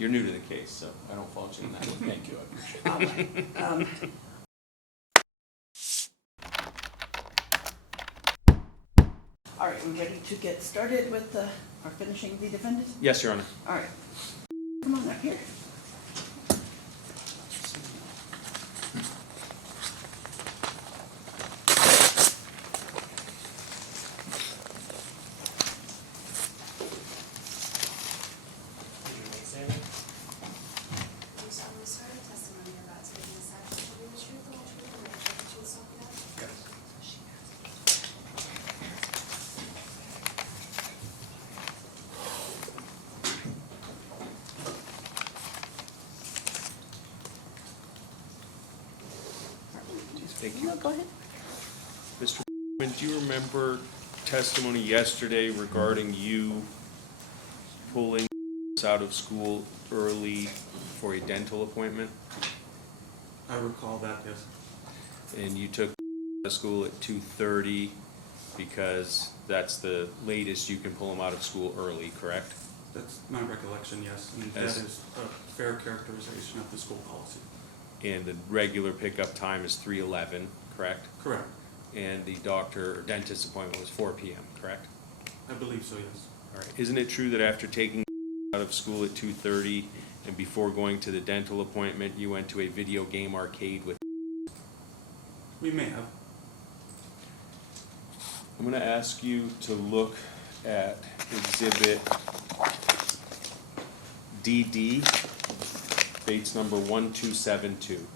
You're new to the case, so I don't fault you in that. Thank you, I appreciate it. All right. All right, we ready to get started with our finishing the defendant? Yes, Your Honor. All right. Come on up here. Thank you. No, go ahead. Mr. Do you remember testimony yesterday regarding you pulling out of school early for a dental appointment? I recall that, yes. And you took out of school at 2:30 because that's the latest you can pull them out of school early, correct? That's my recollection, yes. And that is a fair characterization of the school policy. And the regular pickup time is 3:11, correct? Correct. And the doctor or dentist appointment was 4 p.m., correct? I believe so, yes. All right. Isn't it true that after taking out of school at 2:30 and before going to the dental appointment, you went to a video game arcade with? We may have. I'm going to ask you to look at Exhibit DD, Bates number 1272.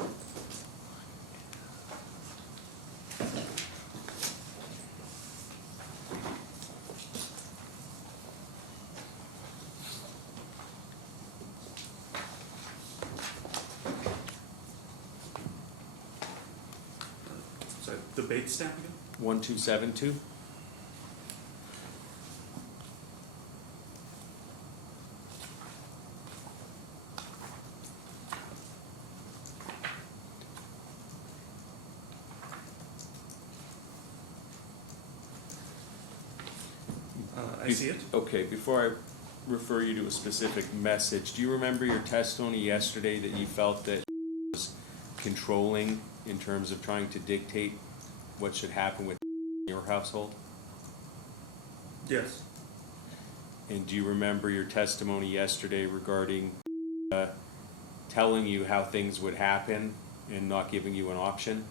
Sorry, the Bates stamp again? 1272. I see it. Okay, before I refer you to a specific message, do you remember your testimony yesterday that you felt that was controlling in terms of trying to dictate what should happen with your household? Yes. And do you remember your testimony yesterday regarding telling you how things would happen and not giving you an option?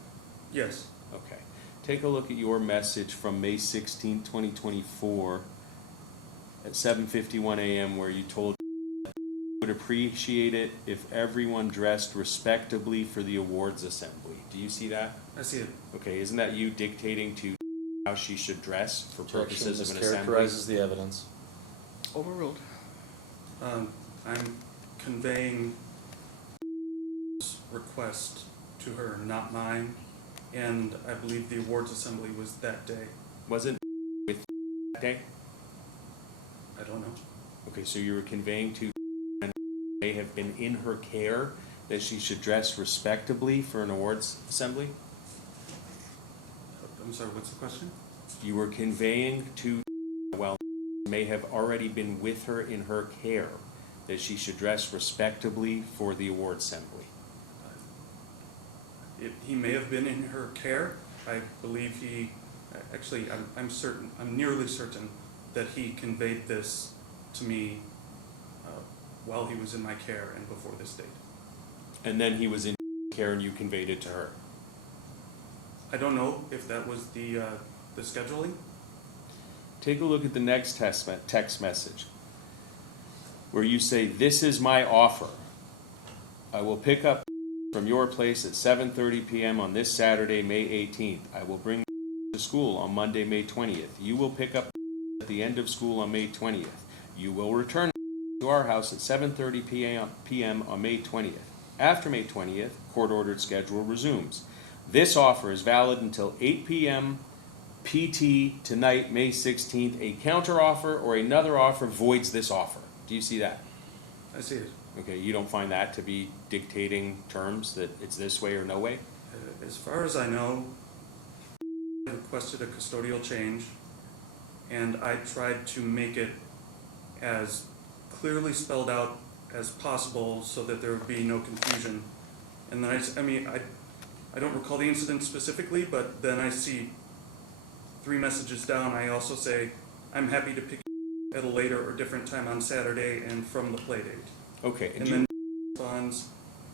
Yes. Okay. Take a look at your message from May 16, 2024 at 7:51 a.m. where you told would appreciate it if everyone dressed respectably for the awards assembly. Do you see that? I see it. Okay, isn't that you dictating to how she should dress for purposes of an assembly? Mischaracterizes the evidence. Overruled. I'm conveying request to her, not mine, and I believe the awards assembly was that day. Wasn't with that day? I don't know. Okay, so you were conveying to may have been in her care that she should dress respectably for an awards assembly? I'm sorry, what's the question? You were conveying to well may have already been with her in her care that she should dress respectably for the awards assembly. He may have been in her care. I believe he, actually, I'm nearly certain that he conveyed this to me while he was in my care and before this date. And then he was in care and you conveyed it to her. I don't know if that was the scheduling. Take a look at the next text message where you say, "This is my offer. I will pick up from your place at 7:30 p.m. on this Saturday, May 18th. I will bring to school on Monday, May 20th. You will pick up at the end of school on May 20th. You will return to our house at 7:30 p.m. on May 20th. After May 20th, court-ordered schedule resumes. This offer is valid until 8 p.m. PT tonight, May 16th. A counteroffer or another offer voids this offer." Do you see that? I see it. Okay, you don't find that to be dictating terms, that it's this way or no way? As far as I know, I requested a custodial change, and I tried to make it as clearly spelled out as possible so that there would be no confusion. And then I don't recall the incident specifically, but then I see 3 messages down, I also say, I'm happy to pick at a later or different time on Saturday and from the play date. Okay, And then responds,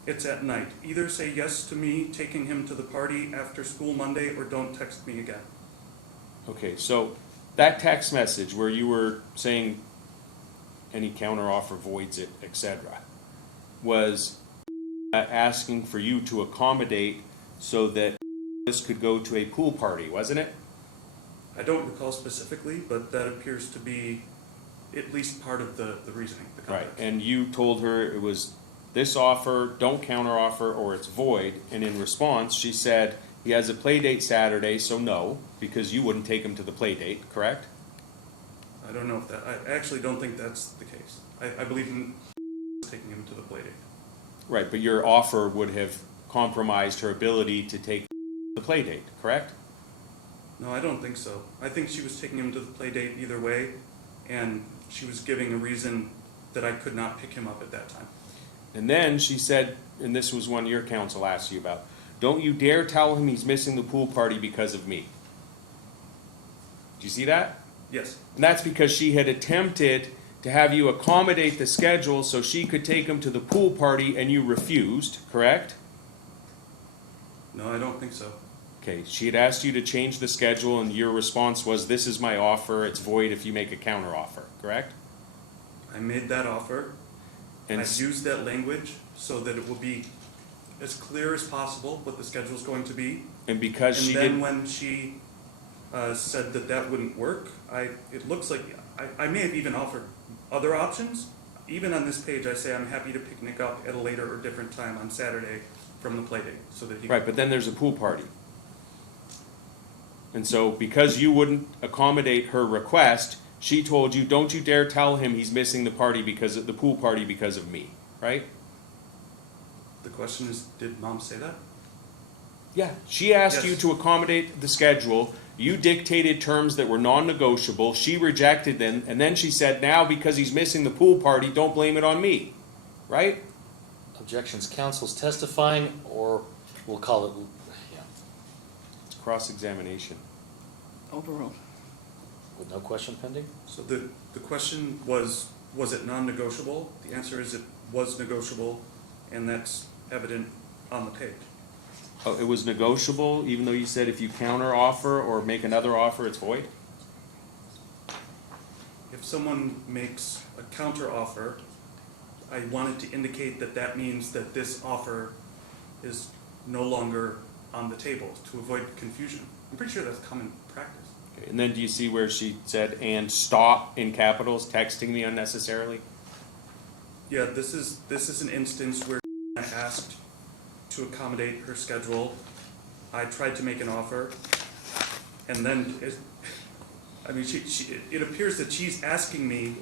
it's at night. Either say yes to me taking him to the party after school Monday or don't text me again. okay, so that text message where you were saying any counteroffer voids it, etc., was asking for you to accommodate so that this could go to a pool party, wasn't it? I don't recall specifically, but that appears to be at least part of the reasoning, the Right, context. and you told her it was this offer, don't counteroffer, or it's void, and in response, she said, he has a play date Saturday, so no, because you wouldn't take him to the play date, correct? I don't know if that, I actually don't think that's the case. I believe in taking him to the play date. Right, but your offer would have compromised her ability to take the play date, correct? No, I don't think so. I think she was taking him to the play date either way, and she was giving a reason that I could not pick him up at that time. And then she said, and this was one your counsel asked you about, don't you dare tell him he's missing the pool party because of me. Do you see that? Yes, And that's because she had attempted to have you accommodate the schedule so she could take him to the pool party and you refused, correct? no, I don't think so. Okay, she had asked you to change the schedule and your response was, this is my offer, it's void if you make a counteroffer, correct? I made that offer. And I've used that language so that it will be as clear as possible what the schedule is going to be. and because And she then didn't, when she said that that wouldn't work, it looks like I may have even offered other options. Even on this page, I say I'm happy to pick Nick up at a later or different time on Saturday from the play date, so that he right, but then there's a pool party. And so because you wouldn't accommodate her request, she told you, don't you dare tell him he's missing the party because of the pool party because of me, right? The question is, did Mom say that? Yeah. She asked Yes. you to accommodate the schedule. You dictated terms that were non-negotiable. She rejected them, and then she said, now because he's missing the pool party, don't blame it on me, right? Objections, counsel's testifying, or we'll call it, yeah, It's cross-examination. Overruled. with no question pending? So the question was it non-negotiable? The answer is it was negotiable, and that's evident on the page. Oh, it was negotiable, even though you said if you counter-offer or make another offer, it's void? If someone makes a counter offer, I wanted to indicate that that means that this offer is no longer on the table to avoid confusion. I'm pretty sure that's common practice. Okay, and then do you see where she said, and stop in capitals, texting me unnecessarily? Yeah, this is an instance where I asked to accommodate her schedule. I tried to make an offer, and then it appears that she's asking me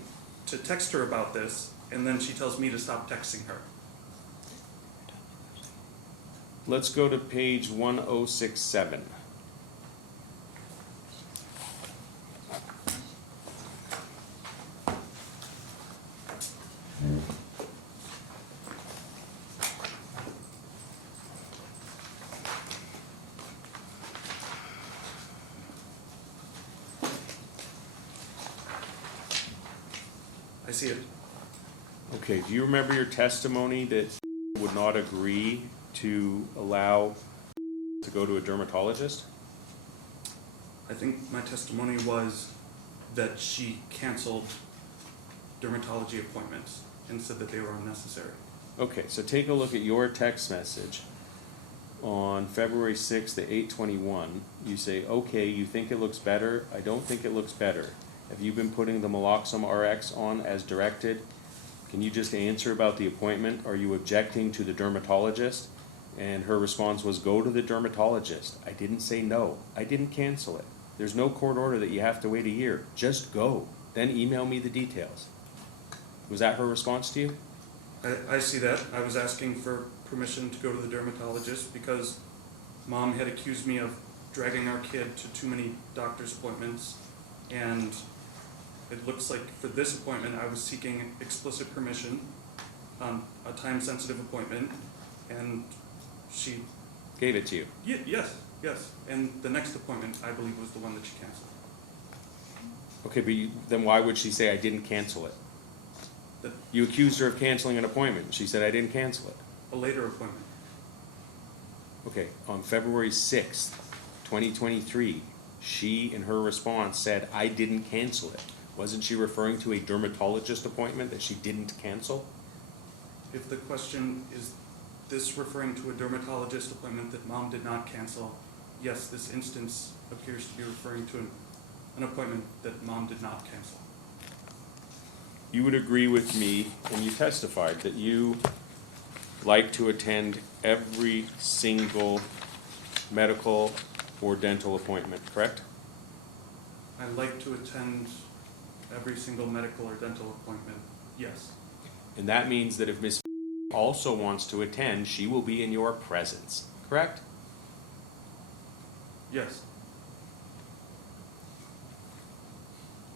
to text her about this, and then she tells me to stop texting her. Let's go to page 1067. I see it. Okay, do you remember your testimony that would not agree to allow to go to a dermatologist? I think my testimony was that she canceled dermatology appointments and said that they were unnecessary. Okay, so take a look at your text message on February 6th at 8:21. You say, okay, you think it looks better? I don't think it looks better. Have you been putting the Meloxam RX on as directed? Can you just answer about the appointment? Are you objecting to the dermatologist? And her response was, go to the dermatologist. I didn't say no. I didn't cancel it. There's no court order that you have to wait a year. Just go. Then email me the details. Was that her response to you? I see that. I was asking for permission to go to the dermatologist because Mom had accused me of dragging our kid to too many doctor's appointments, and it looks like for this appointment I was seeking explicit permission, a time-sensitive appointment, and she, Gave it to you. yes, and the next appointment, I believe, was the one that she canceled. Okay, but then why would she say I didn't cancel it? The, You accused her of canceling an appointment. She said I didn't cancel it. a later appointment. Okay, on February 6th, 2023, she, in her response, said I didn't cancel it. Wasn't she referring to a dermatologist appointment that she didn't cancel? If the question is this referring to a dermatologist appointment that mom did not cancel, yes, this instance appears to be referring to an appointment that mom did not cancel. You would agree with me, and you testified, that you like to attend every single medical or dental appointment, correct? I like to attend every single medical or dental appointment, yes. And that means that if Ms. also wants to attend, she will be in your presence, correct? Yes.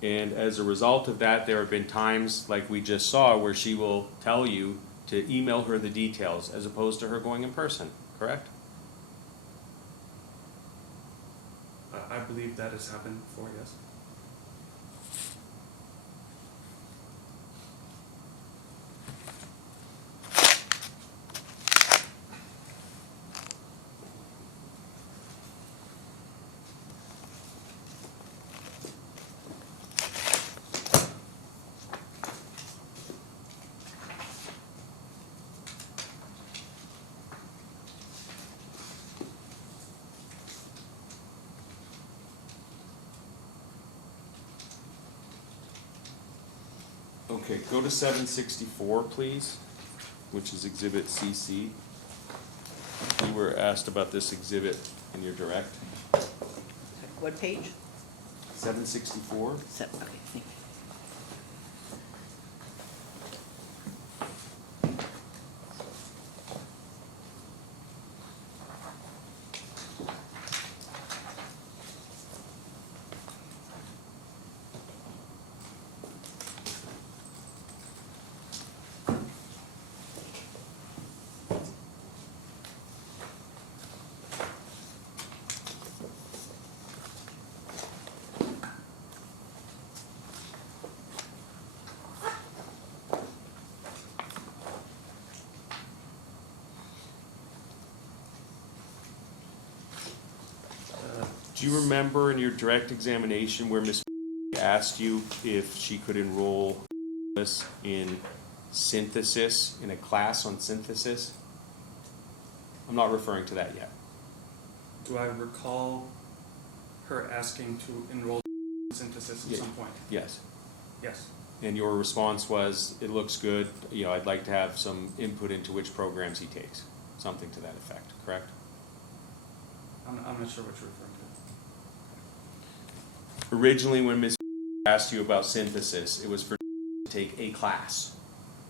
And as a result of that, there have been times, like we just saw, where she will tell you to email her the details as opposed to her going in person, correct? I believe that has happened before, yes. Okay, go to 764, please, which is Exhibit CC. You were asked about this exhibit in your direct. What page? 764. Okay, thank you. Do you remember in your direct examination where Ms. asked you if she could enroll us in synthesis, in a class on synthesis? I'm not referring to that yet. Do I recall her asking to enroll in synthesis at Yeah. some point? Yes. Yes. And your response was, it looks good, I'd like to have some input into which programs he takes. Something to that effect, correct? I'm not sure what you're referring to. Originally, when Ms. asked you about synthesis, it was for to take a class,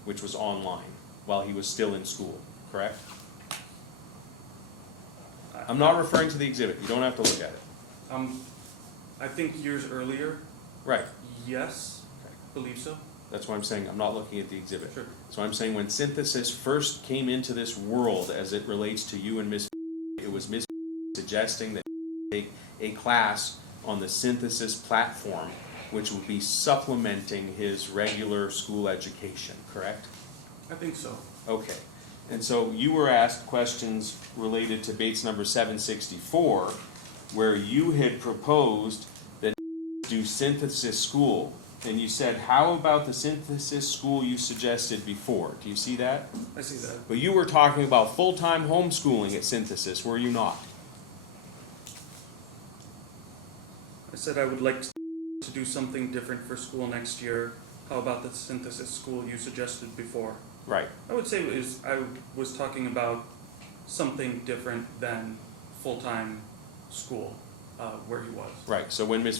which was online, while he was still in school, correct? I'm not referring to the exhibit. You don't have to look at it. I think years earlier, Right. yes, believe so. That's why I'm saying I'm not looking at the exhibit. Sure. So I'm saying when synthesis first came into this world as it relates to you and Ms. it was Ms. suggesting that take a class on the synthesis platform, which would be supplementing his regular school education, correct? I think so. Okay. And so you were asked questions related to Bates number 764, where you had proposed that do synthesis school. And you said, how about the synthesis school you suggested before? Do you see that? I see that. But you were talking about full-time homeschooling at synthesis, were you not? I said I would like to do something different for school next year. How about the synthesis school you suggested before? Right. I would say I was talking about something different than full-time school where he was. Right. So when Ms.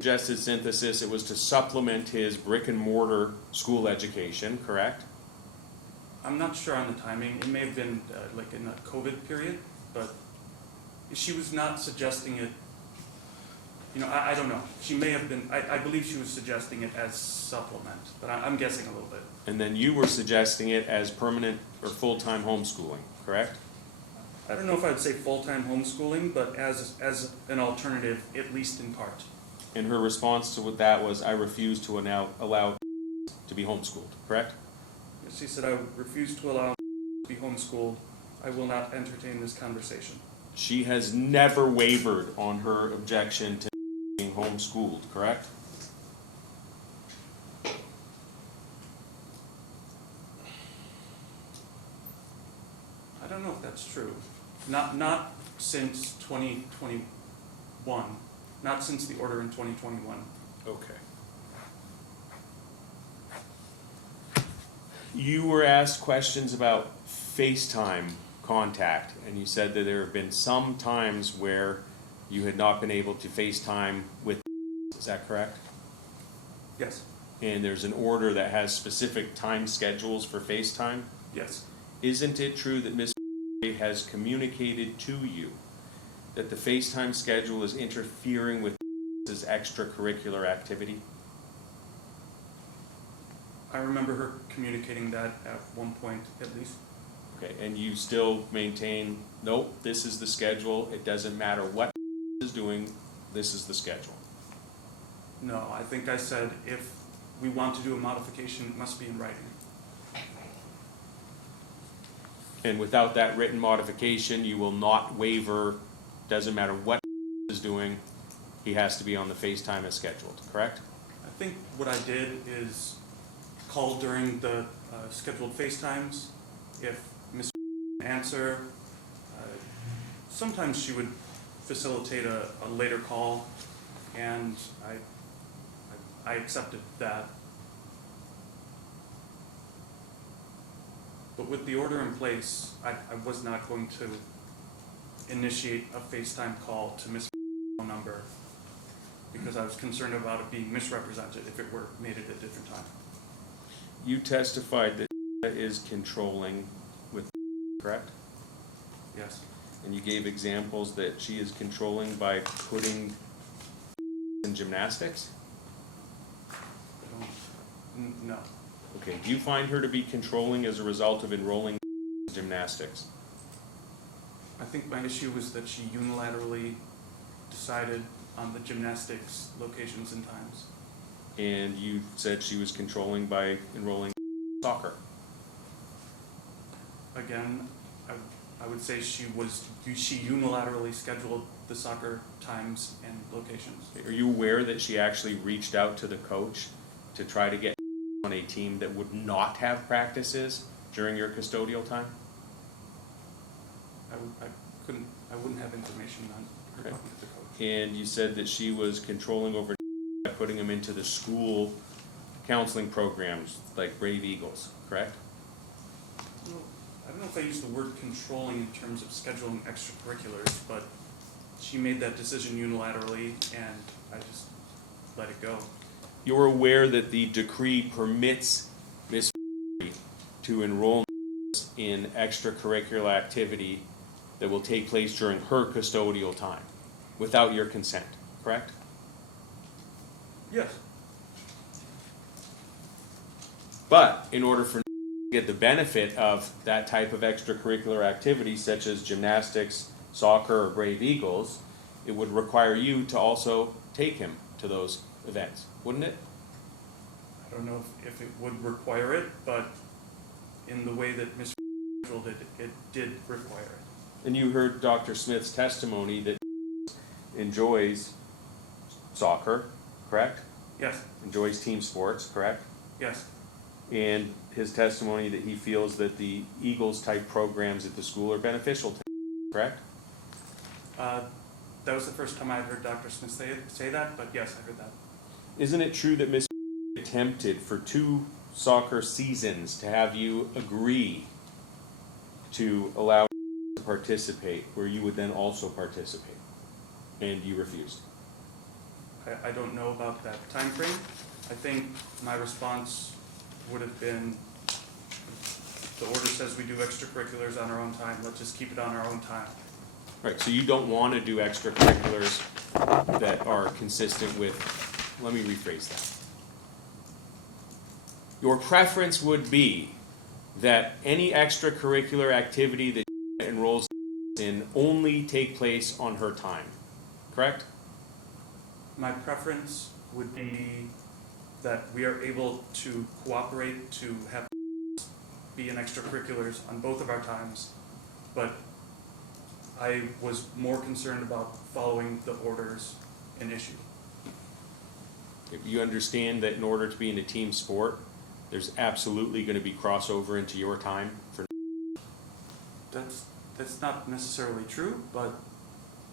suggested synthesis, it was to supplement his brick and mortar school education, correct? I'm not sure on the timing. It may have been like in the COVID period, but she was not suggesting it I don't know. She may have been, I believe she was suggesting it as supplement, but I'm guessing a little bit. And then you were suggesting it as permanent or full-time homeschooling, correct? I don't know if I would say full-time homeschooling, but as an alternative, at least in part. And her response to what that was, I refuse to allow to be homeschooled, correct? She said, I refuse to allow to be homeschooled. I will not entertain this conversation. She has never wavered on her objection to being homeschooled, correct? I don't know if that's true. Not since 2021. Not since the order in 2021. Okay. You were asked questions about FaceTime contact, and you said that there have been some times where you had not been able to FaceTime with, is that correct? Yes. And there's an order that has specific time schedules for FaceTime? Yes. Isn't it true that Ms. has communicated to you that the FaceTime schedule is interfering with his extracurricular activity? I remember her communicating that at one point at least. Okay, and you still maintain, nope, this is the schedule, it doesn't matter what is doing, this is the schedule. No, I think I said if we want to do a modification, it must be in writing. And without that written modification, you will not waiver, doesn't matter what is doing, he has to be on the FaceTime as scheduled, correct? I think what I did is call during the scheduled FaceTimes. If Ms. answer, sometimes she would facilitate a later call, and I accepted that. But with the order in place, I was not going to initiate a FaceTime call to Ms. phone number because I was concerned about it being misrepresented if it were made at a different time. You testified that is controlling with, correct? Yes. And you gave examples that she is controlling by putting in gymnastics? No. Okay, do you find her to be controlling as a result of enrolling in gymnastics? I think my issue was that she unilaterally decided on the gymnastics locations and times. And you said she was controlling by enrolling in soccer. Again, I would say she unilaterally scheduled the soccer times and locations. Are you aware that she actually reached out to the coach to try to get on a team that would not have practices during your custodial time? I wouldn't have information on her talking to the coach. And you said that she was controlling over by putting him into the school counseling programs like Brave Eagles, correct? I don't know if I used the word controlling in terms of scheduling extracurriculars, but she made that decision unilaterally and I just let it go. You're aware that the decree permits Ms. to enroll in extracurricular activity that will take place during her custodial time without your consent, correct? Yes. But in order for to get the benefit of that type of extracurricular activity, such as gymnastics, soccer, or Brave Eagles, it would require you to also take him to those events, wouldn't it? I don't know if it would require it, but in the way that Ms. scheduled it, it did require it. And you heard Dr. Smith's testimony that enjoys soccer, correct? Yes, Enjoys team sports, correct? yes, And his testimony that he feels that the Eagles-type programs at the school are beneficial to him, correct? that was the first time I heard Dr. Smith say that, but yes, I heard that. Isn't it true that Ms. attempted for 2 soccer seasons to have you agree to allow to participate, where you would then also participate, and you refused? I don't know about that time frame. I think my response would have been, the order says we do extracurriculars on our own time, let's just keep it on our own time. Right, so you don't want to do extracurriculars that are consistent with, let me rephrase that. Your preference would be that any extracurricular activity that enrolls in only take place on her time, correct? My preference would be that we are able to cooperate to have be in extracurriculars on both of our times, but I was more concerned about following the orders in issue. If you understand that in order to be in a team sport, there's absolutely going to be crossover into your time for. That's not necessarily true, but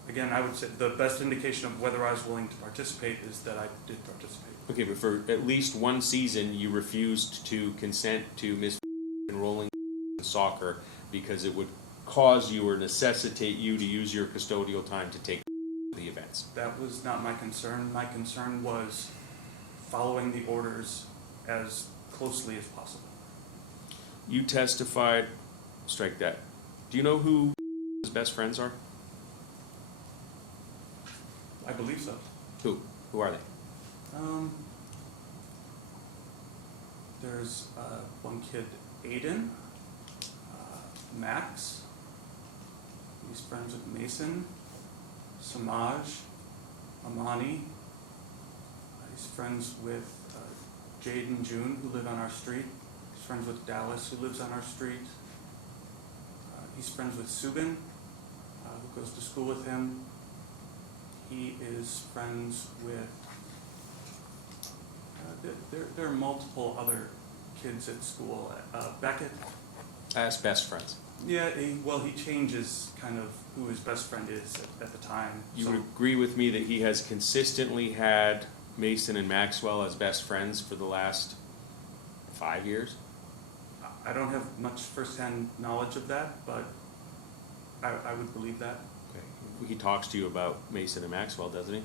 again, I would say the best indication of whether I was willing to participate is that I did participate. Okay, but for at least one season, you refused to consent to Miss enrolling in soccer because it would cause you or necessitate you to use your custodial time to take the events. That was not my concern. My concern was following the orders as closely as possible. You testified, strike that. Do you know who his best friends are? I believe so. Who? Who are they? There's one kid, Aiden, Max. He's friends with Mason, Samaj, Amani. He's friends with Jade and June, who live on our street. He's friends with Dallas, who lives on our street. He's friends with Subin, who goes to school with him. He is friends with, there are multiple other kids at school. Beckett. As best friends. Yeah, he changes kind of who his best friend is at the time. You So would agree with me that he has consistently had Mason and Maxwell as best friends for the last 5 years? I don't have much firsthand knowledge of that, but I would believe that. Okay. He talks to you about Mason and Maxwell, doesn't he?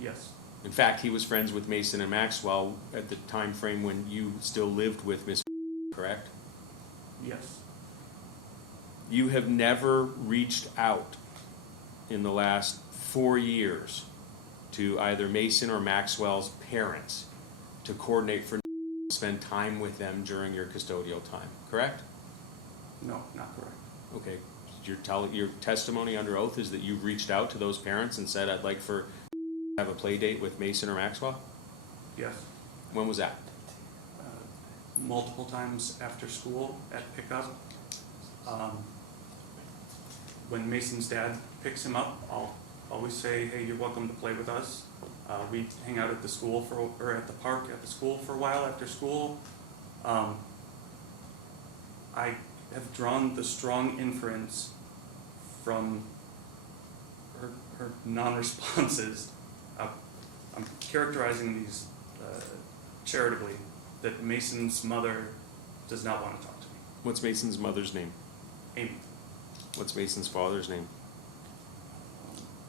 Yes. In fact, he was friends with Mason and Maxwell at the time frame when you still lived with Miss, correct? Yes. You have never reached out in the last 4 years to either Mason or Maxwell's parents to coordinate for spend time with them during your custodial time, correct? No, not correct. Okay. Your testimony under oath is that you've reached out to those parents and said, I'd like for have a play date with Mason or Maxwell? Yes. When was that? Multiple times after school at pickup. When Mason's dad picks him up, I'll always say, hey, you're welcome to play with us. We hang out at the school or at the park at the school for a while after school. I have drawn the strong inference from her non-responses. I'm characterizing these charitably, that Mason's mother does not want to talk to me. What's Mason's mother's name? Amy. What's Mason's father's name?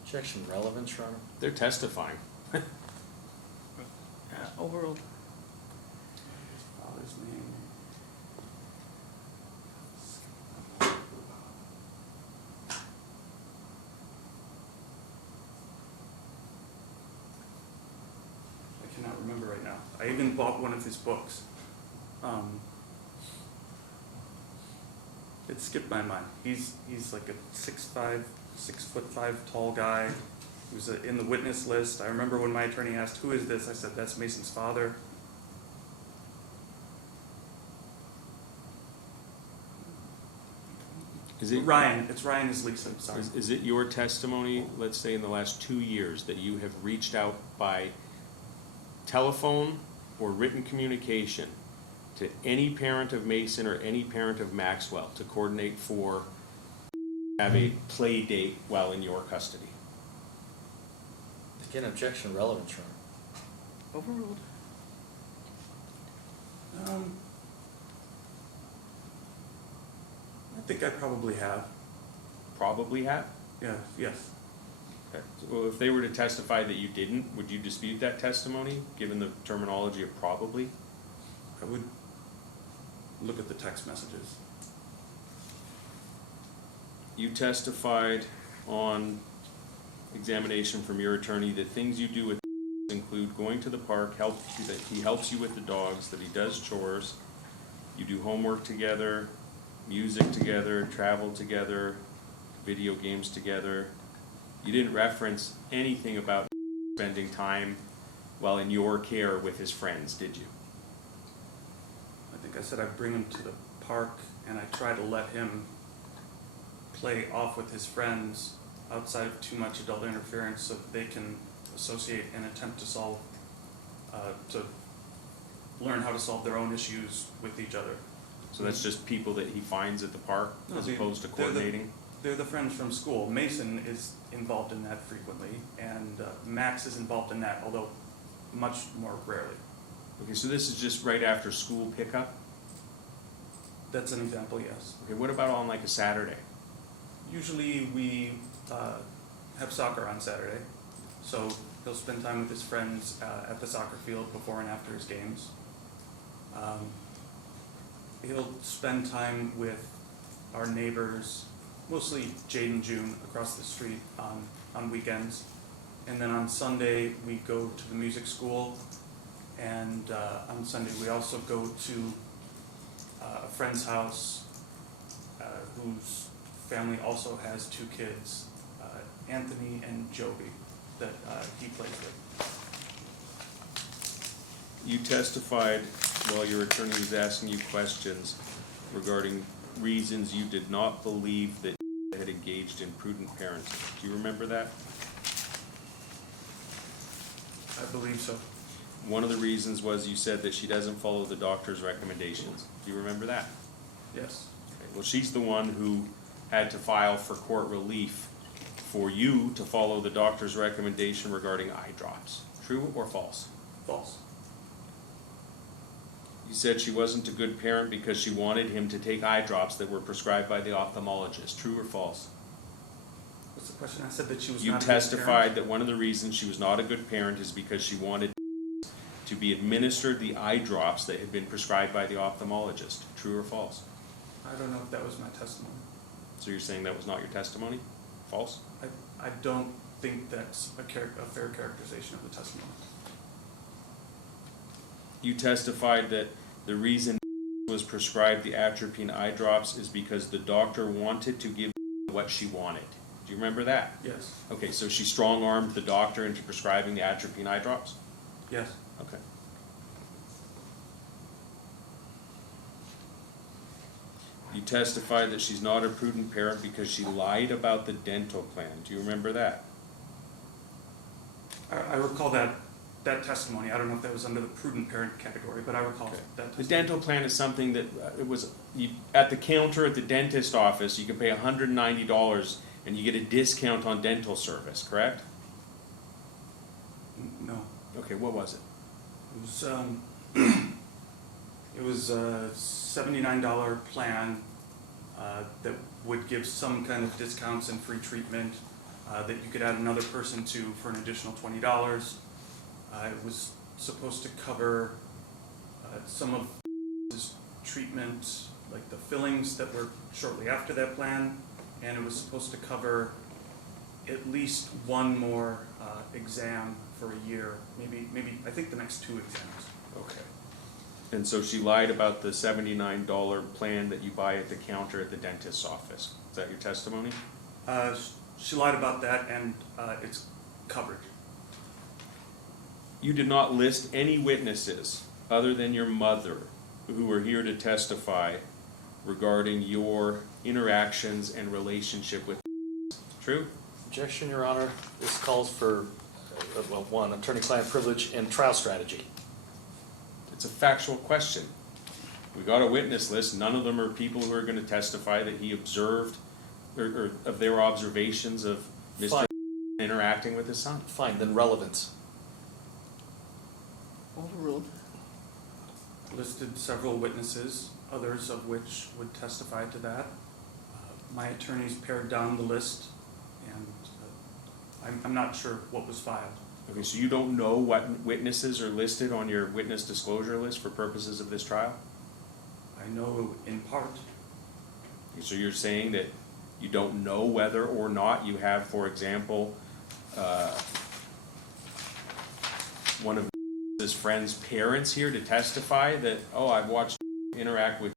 Objection relevant, Your Honor? They're testifying. Overruled. His father's name. I cannot remember right now. I even bought one of his books. It skipped my mind. He's like a 6'5", 6'5" tall guy. He was in the witness list. I remember when my attorney asked, "Who is this?" I said, "That's Mason's father." Is it Ryan. It's Ryan is Lisa. Sorry. Is it your testimony, let's say in the last 2 years, that you have reached out by telephone or written communication to any parent of Mason or any parent of Maxwell to coordinate for have a play date while in your custody? Again, objection relevant, Your Honor. Overruled. I think I probably have. Probably have? Yeah. Yes. Okay. Well, if they were to testify that you didn't, would you dispute that testimony, given the terminology of probably? I would look at the text messages. You testified on examination from your attorney that things you do with include going to the park, that he helps you with the dogs, that he does chores, you do homework together, music together, travel together, video games together. You didn't reference anything about spending time while in your care with his friends, did you? I think I said I bring him to the park and I try to let him play off with his friends outside of too much adult interference so that they can associate and attempt to solve, to learn how to solve their own issues with each other. So that's just people that he finds at the park as opposed to coordinating? They're the friends from school. Mason is involved in that frequently, and Max is involved in that, although much more rarely. Okay, so this is just right after school pickup? That's an example, yes. Okay, what about on like a Saturday? Usually we have soccer on Saturday, so he'll spend time with his friends at the soccer field before and after his games. He'll spend time with our neighbors, mostly Jade and June, across the street on weekends. And then on Sunday, we go to the music school, and on Sunday we also go to a friend's house whose family also has 2 kids, Anthony and Joby, that he plays with. You testified while your attorney was asking you questions regarding reasons you did not believe that had engaged in prudent parenting. Do you remember that? I believe so. One of the reasons was you said that she doesn't follow the doctor's recommendations. Do you remember that? Yes. Okay, well, she's the one who had to file for court relief for you to follow the doctor's recommendation regarding eye drops. True or false? False. You said she wasn't a good parent because she wanted him to take eye drops that were prescribed by the ophthalmologist. True or false? What's the question? I said that she was You not a good parent. testified that one of the reasons she was not a good parent is because she wanted to be administered the eye drops that had been prescribed by the ophthalmologist. True or false? I don't know if that was my testimony. So you're saying that was not your testimony? False? I don't think that's a fair characterization of the testimony. You testified that the reason was prescribed the atropine eye drops is because the doctor wanted to give what she wanted. Do you remember that? Yes. Okay, so she strong-armed the doctor into prescribing the atropine eye drops? Yes. Okay. You testified that she's not a prudent parent because she lied about the dental plan. Do you remember that? I recall that testimony. I don't know if that was under the prudent parent category, but I recall Okay. that The testimony. dental plan is something that at the counter at the dentist office, you can pay $190 and you get a discount on dental service, correct? No. Okay, what was it? It was a $79 plan that would give some kind of discounts and free treatment that you could add another person to for an additional $20. It was supposed to cover some of his treatment, like the fillings that were shortly after that plan, and it was supposed to cover at least one more exam for a year, maybe I think the next 2 exams. Okay. And so she lied about the $79 plan that you buy at the counter at the dentist's office. Is that your testimony? She lied about that, and it's covered. You did not list any witnesses other than your mother who were here to testify regarding your interactions and relationship with. True? Objection, Your Honor. This calls for, well, one, attorney-client privilege and trial strategy. It's a factual question. We got a witness list. None of them are people who are going to testify that he observed or of their observations of Mr. Fine. interacting with his son. Fine, then relevance. Overruled. Listed several witnesses, others of which would testify to that. My attorneys pared down the list, and I'm not sure what was filed. Okay, so you don't know what witnesses are listed on your witness disclosure list for purposes of this trial? I know in part. So you're saying that you don't know whether or not you have, for example, one of his friend's parents here to testify that, oh, I've watched interact with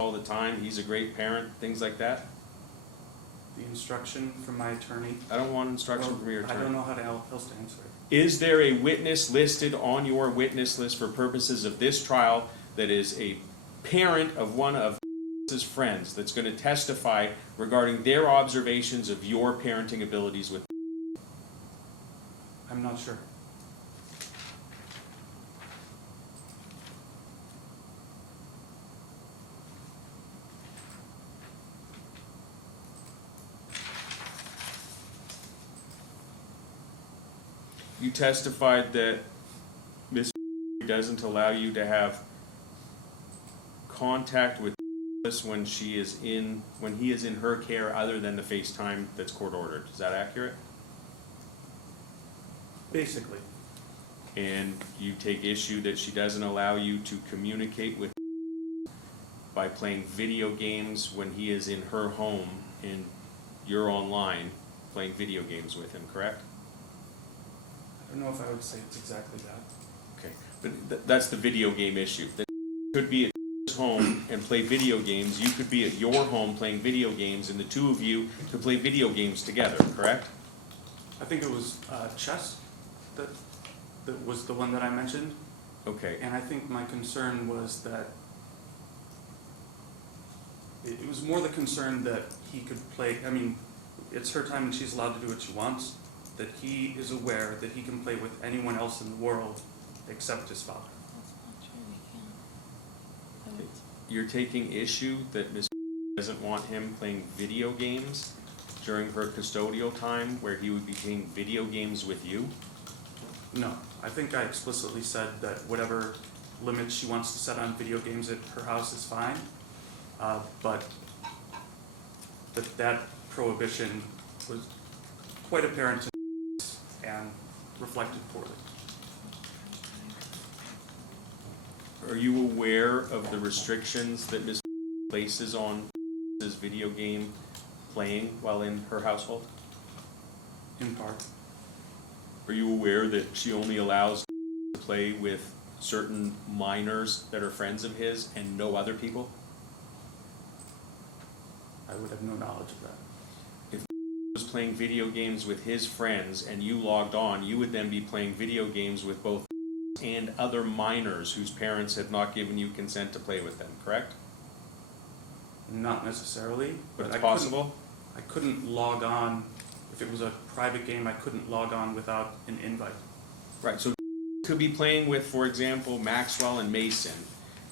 all the time, he's a great parent, things like that? The instruction from my attorney. I don't want instruction Well, from your attorney. I don't know how else to answer it. Is there a witness listed on your witness list for purposes of this trial that is a parent of one of his friends that's going to testify regarding their observations of your parenting abilities with? I'm not sure. You testified that Ms. doesn't allow you to have contact with us when he is in her care other than the FaceTime that's court ordered. Is that accurate? Basically. And you take issue that she doesn't allow you to communicate with by playing video games when he is in her home and you're online playing video games with him, correct? I don't know if I would say it's exactly that. Okay, but that's the video game issue. That could be at his home and play video games. You could be at your home playing video games, and the two of you could play video games together, correct? I think it was chess that was the one that I mentioned. Okay, And I think my concern was that it was more the concern that he could play, I mean, it's her time and she's allowed to do what she wants, that he is aware that he can play with anyone else in the world except his father. you're taking issue that Ms. doesn't want him playing video games during her custodial time where he would be playing video games with you? No, I think I explicitly said that whatever limits she wants to set on video games at her house is fine, but that prohibition was quite apparent to and reflected poorly. Are you aware of the restrictions that Ms. places on his video game playing while in her household? In part, Are you aware that she only allows to play with certain minors that are friends of his and no other people? I would have no knowledge of that. If he was playing video games with his friends and you logged on, you would then be playing video games with both and other minors whose parents have not given you consent to play with them, correct? Not necessarily, But it's I possible? I couldn't log on, if it was a private game, I couldn't log on without an invite. Right, so could be playing with, for example, Maxwell and Mason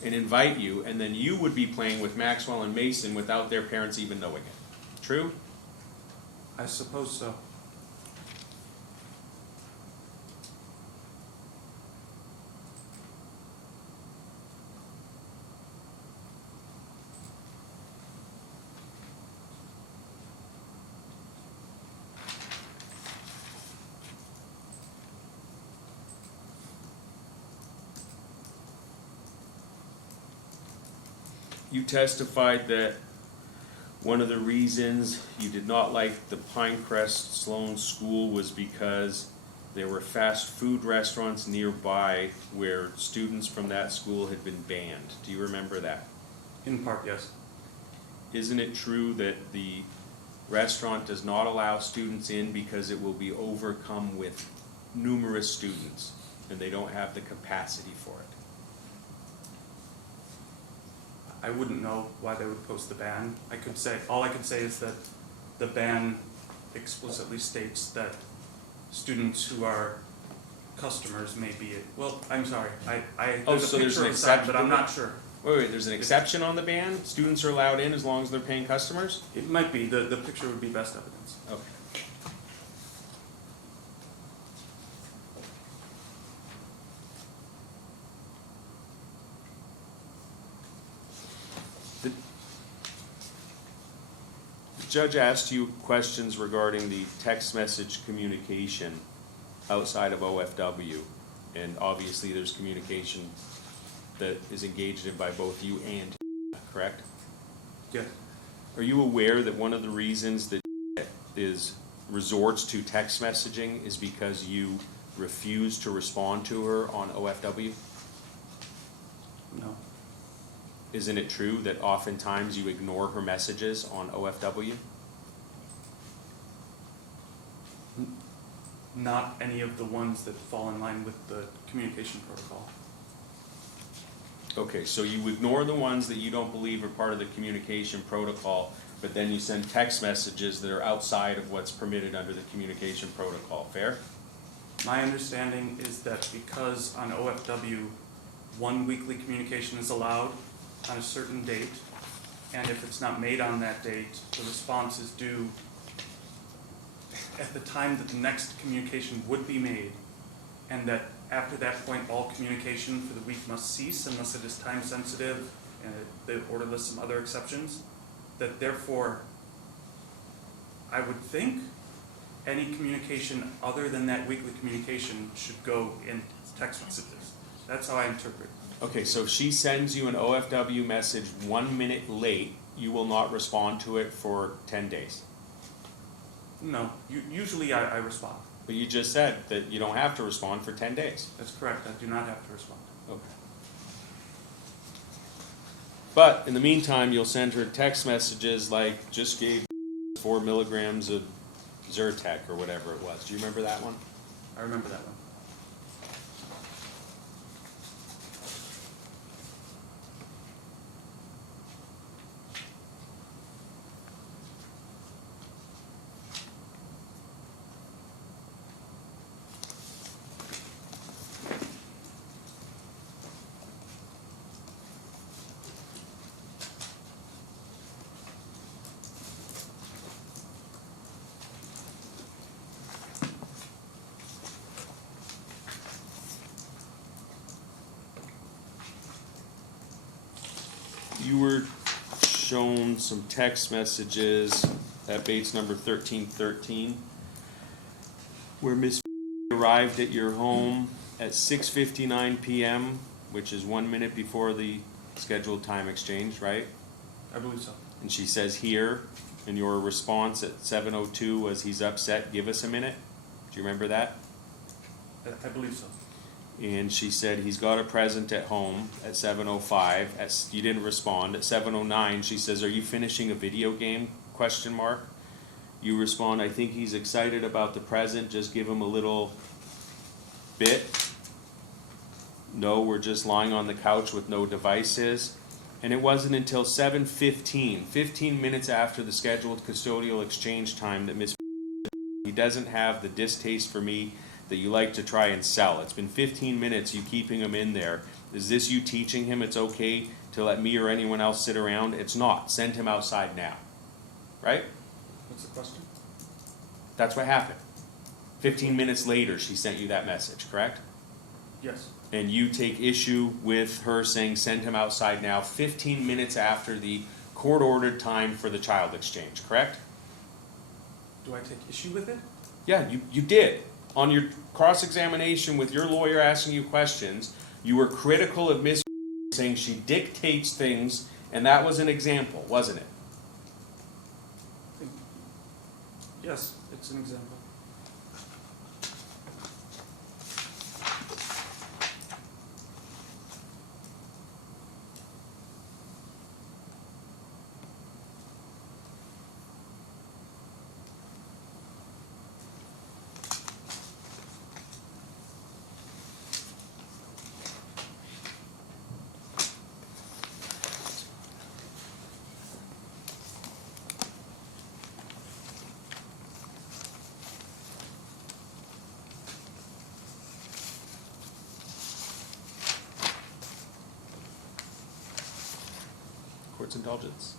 and invite you, and then you would be playing with Maxwell and Mason without their parents even knowing it. True? I suppose so. You testified that one of the reasons you did not like the Pinecrest Sloan School was because there were fast food restaurants nearby where students from that school had been banned. Do you remember that? In part, yes. Isn't it true that the restaurant does not allow students in because it will be overcome with numerous students and they don't have the capacity for it? I wouldn't know why they would post the ban. All I could say is that the ban explicitly states that students who are customers may be, well, I'm sorry, there's so a there's picture an of the sign, exception? but I'm not sure. Wait, there's an exception on the ban? Students are allowed in as long as they're paying customers? It might be, the picture would be best evidence. Okay. The judge asked you questions regarding the text message communication outside of OFW, and obviously there's communication that is engaged in by both you and correct? Yes. Are you aware that one of the reasons that is resorts to text messaging is because you refuse to respond to her on OFW? No, Isn't it true that oftentimes you ignore her messages on OFW? not any of the ones that fall in line with the communication protocol. Okay, so you ignore the ones that you don't believe are part of the communication protocol, but then you send text messages that are outside of what's permitted under the communication protocol, fair? My understanding is that because on OFW, one weekly communication is allowed on a certain date, and if it's not made on that date, the response is due at the time that the next communication would be made, and that after that point, all communication for the week must cease unless it is time sensitive, and the order lists some other exceptions, that therefore, I would think any communication other than that weekly communication should go in text messages. That's how I interpret it. Okay, so if she sends you an OFW message 1 minute late, you will not respond to it for 10 days. No, usually I respond. But you just said that you don't have to respond for 10 days. That's correct, I do not have to respond. Okay. But in the meantime, you'll send her text messages like, just gave 4 milligrams of Zyrtec or whatever it was. Do you remember that one? I remember that one. You were shown some text messages at Bates number 1313, where Miss arrived at your home at 6:59 p.m., which is 1 minute before the scheduled time exchange, right? I believe so. And she says here, and your response at 7:02 was, he's upset, give us a minute. Do you remember that? I believe so. And she said, he's got a present at home at 7:05. You didn't respond. At 7:09, she says, are you finishing a video game? Question mark. You respond, I think he's excited about the present. Just give him a little bit. No, we're just lying on the couch with no devices. And it wasn't until 7:15, 15 minutes after the scheduled custodial exchange time, that Miss he doesn't have the distaste for me that you like to try and sell. It's been 15 minutes you keeping him in there. Is this you teaching him it's okay to let me or anyone else sit around? It's not. Send him outside now. Right? What's the question? That's what happened. 15 minutes later, she sent you that message, correct? Yes. And you take issue with her saying send him outside now 15 minutes after the court-ordered time for the child exchange, correct? Do I take issue with it? Yeah, you did. On your cross-examination with your lawyer asking you questions, you were critical of Miss saying she dictates things, and that was an example, wasn't it? Yes, it's an example. Court's indulgence.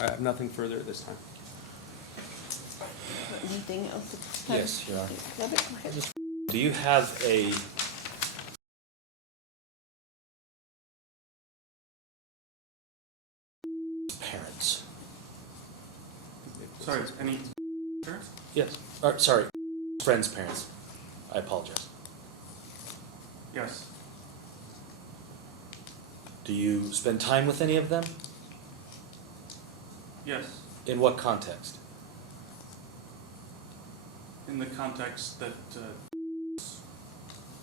I have nothing further at this time. Anything else at this time? Yes, Your Honor. Leavitt, go ahead. Do you have a parents? Sorry, any parents? Yes, or, sorry, friends' parents. I apologize. Yes. Do you spend time with any of them? Yes. In what context? In the context that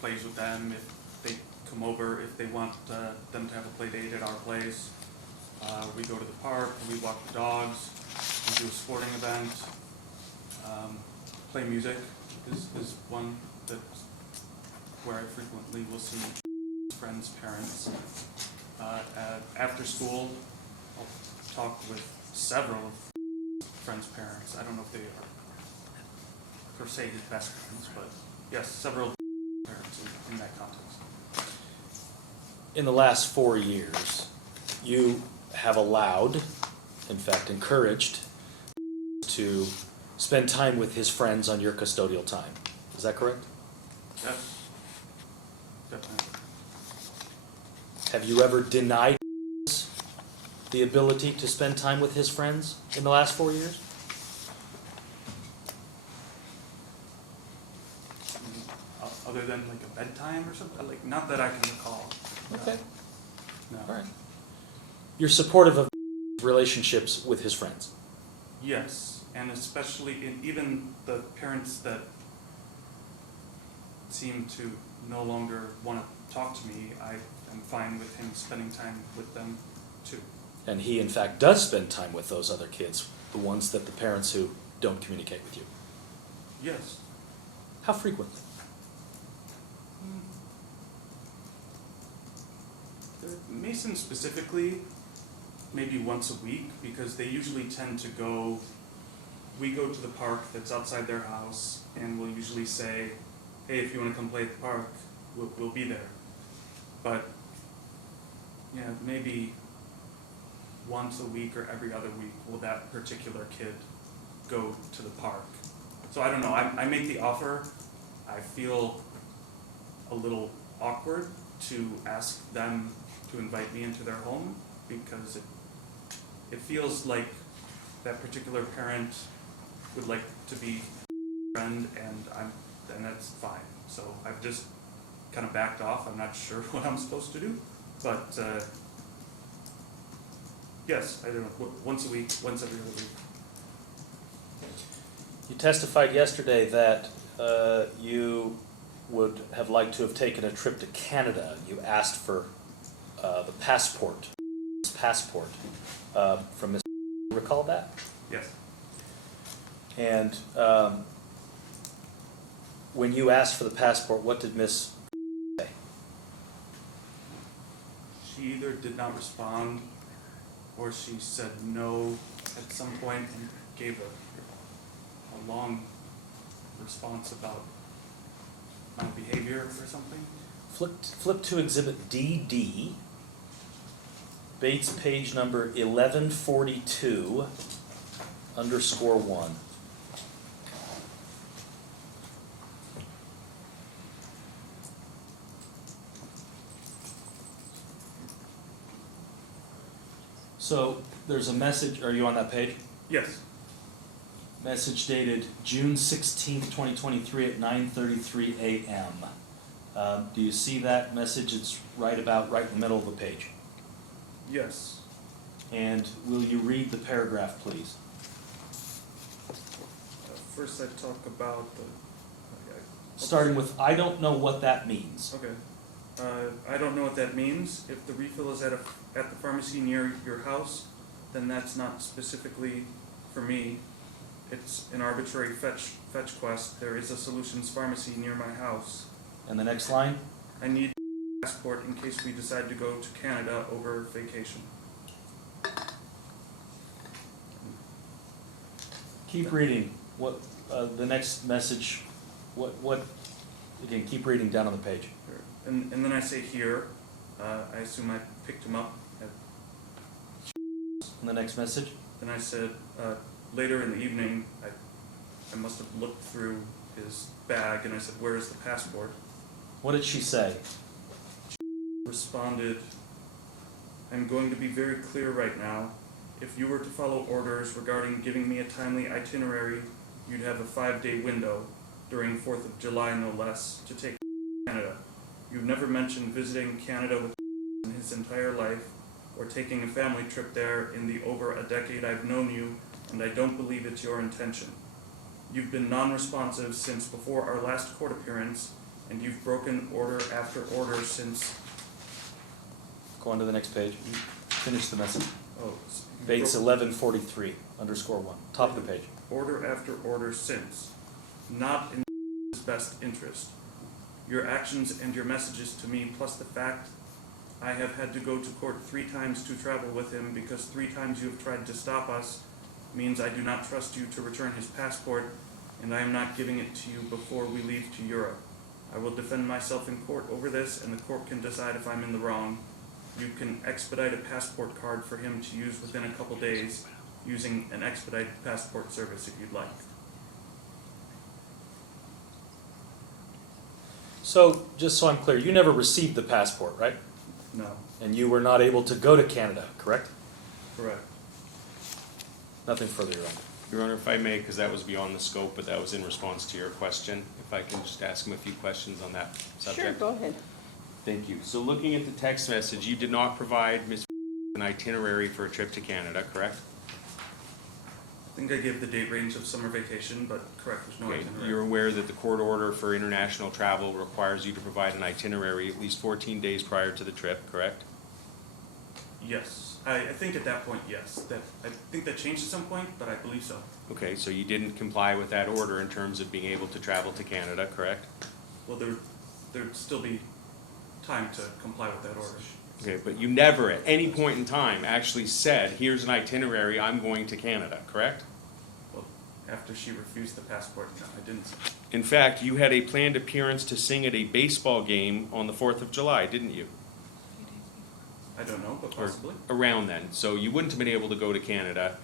plays with them, if they come over, if they want them to have a play date at our place. We go to the park, we walk the dogs, we do a sporting event. Play music is one that's where I frequently will see friends' parents. After school, I'll talk with several of friends' parents. I don't know if they are per se his best friends, but yes, several parents in that context. In the last 4 years, you have allowed, in fact encouraged, to spend time with his friends on your custodial time. Is that correct? Yes, definitely. Have you ever denied the ability to spend time with his friends in the last 4 years? Other than like a bedtime or something, like not that I can recall. Okay, No. all right. You're supportive of relationships with his friends? Yes, and especially in even the parents that seem to no longer want to talk to me, I am fine with him spending time with them too. And he, in fact, does spend time with those other kids, the ones that the parents who don't communicate with you. Yes. How frequently? Mason specifically, maybe once a week, because they usually tend to go, we go to the park that's outside their house, and we'll usually say, hey, if you want to come play at the park, we'll be there. But, yeah, maybe once a week or every other week will that particular kid go to the park. So I don't know, I make the offer. I feel a little awkward to ask them to invite me into their home, because it feels like that particular parent would like to be a friend, and that's fine. So I've just kind of backed off. I'm not sure what I'm supposed to do, but yes, I don't know, once a week, once every other week. You testified yesterday that you would have liked to have taken a trip to Canada. You asked for the passport from Ms. Recall that? Yes. And when you asked for the passport, what did Ms. say? She either did not respond, or she said no at some point and gave a long response about my behavior or something. Flip to Exhibit DD, Bates page number 1142, _1. So there's a message, are you on that page? Yes. Message dated June 16th, 2023 at 9:33 a.m. Do you see that message? It's right in the middle of the page. Yes. And will you read the paragraph, please? First I talk about the... Starting with, I don't know what that means. Okay. I don't know what that means. If the refill is at the pharmacy near your house, then that's not specifically for me. It's an arbitrary fetch quest. There is a Solutions Pharmacy near my house. And the next line? I need a passport in case we decide to go to Canada over vacation. Keep reading. What the next message? What? Again, keep reading down on the page. And then I say here, I assume I picked him up at And the next message? Then I said, later in the evening, I must have looked through his bag and I said, where is the passport? What did she say? Responded, I'm going to be very clear right now. If you were to follow orders regarding giving me a timely itinerary, you'd have a 5-day window, during 4th of July no less, to take Canada. You've never mentioned visiting Canada with in his entire life, or taking a family trip there in the over a decade I've known you, and I don't believe it's your intention. You've been non-responsive since before our last court appearance, and you've broken order after order since... Go on to the next page. Finish the message. Oh, Bates 1143, _1, top of the page. Order after order since, not in his best interest. Your actions and your messages to me, plus the fact I have had to go to court 3 times to travel with him because 3 times you have tried to stop us, means I do not trust you to return his passport, and I am not giving it to you before we leave to Europe. I will defend myself in court over this, and the court can decide if I'm in the wrong. You can expedite a passport card for him to use within a couple days, using an expedited passport service if you'd like. So, just so I'm clear, you never received the passport, right? No, And you were not able to go to Canada, correct? correct. Nothing further, Your Honor. Your Honor, if I may, because that was beyond the scope, but that was in response to your question, if I can just ask him a few questions on that subject. Sure, go ahead. Thank you. So looking at the text message, you did not provide Ms. an itinerary for a trip to Canada, correct? I think I gave the date range of summer vacation, but correct, there's no Okay. itinerary. You're aware that the court order for international travel requires you to provide an itinerary at least 14 days prior to the trip, correct? Yes, I think at that point, yes. I think that changed at some point, but I believe so. Okay, so you didn't comply with that order in terms of being able to travel to Canada, correct? Well, there'd still be time to comply with that order. Okay, but you never at any point in time actually said, here's an itinerary, I'm going to Canada, correct? Well, after she refused the passport, no, I didn't. In fact, you had a planned appearance to sing at a baseball game on the 4th of July, didn't you? I don't know, but Or possibly. around then. So you wouldn't have been able to go to Canada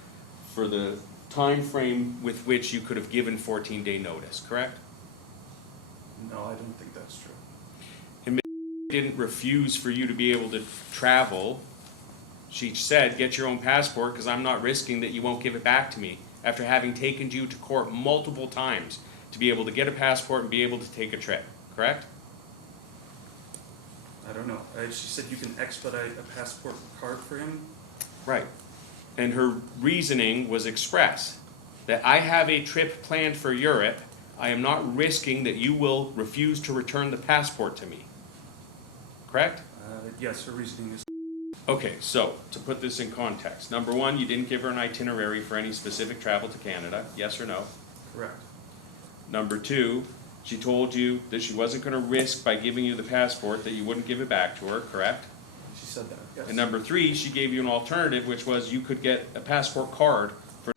for the time frame with which you could have given 14-day notice, correct? No, I don't think that's true. Didn't refuse for you to be able to travel. She said, get your own passport because I'm not risking that you won't give it back to me after having taken you to court multiple times to be able to get a passport and be able to take a trip, correct? I don't know. She said you can expedite a passport card for him. Right. And her reasoning was express, that I have a trip planned for Europe. I am not risking that you will refuse to return the passport to me. Correct? Yes, her reasoning is... Okay, so to put this in context, number one, you didn't give her an itinerary for any specific travel to Canada, yes or no? Correct. Number two, she told you that she wasn't going to risk by giving you the passport that you wouldn't give it back to her, correct? She said that, yes. And number three, she gave you an alternative, which was you could get a passport card for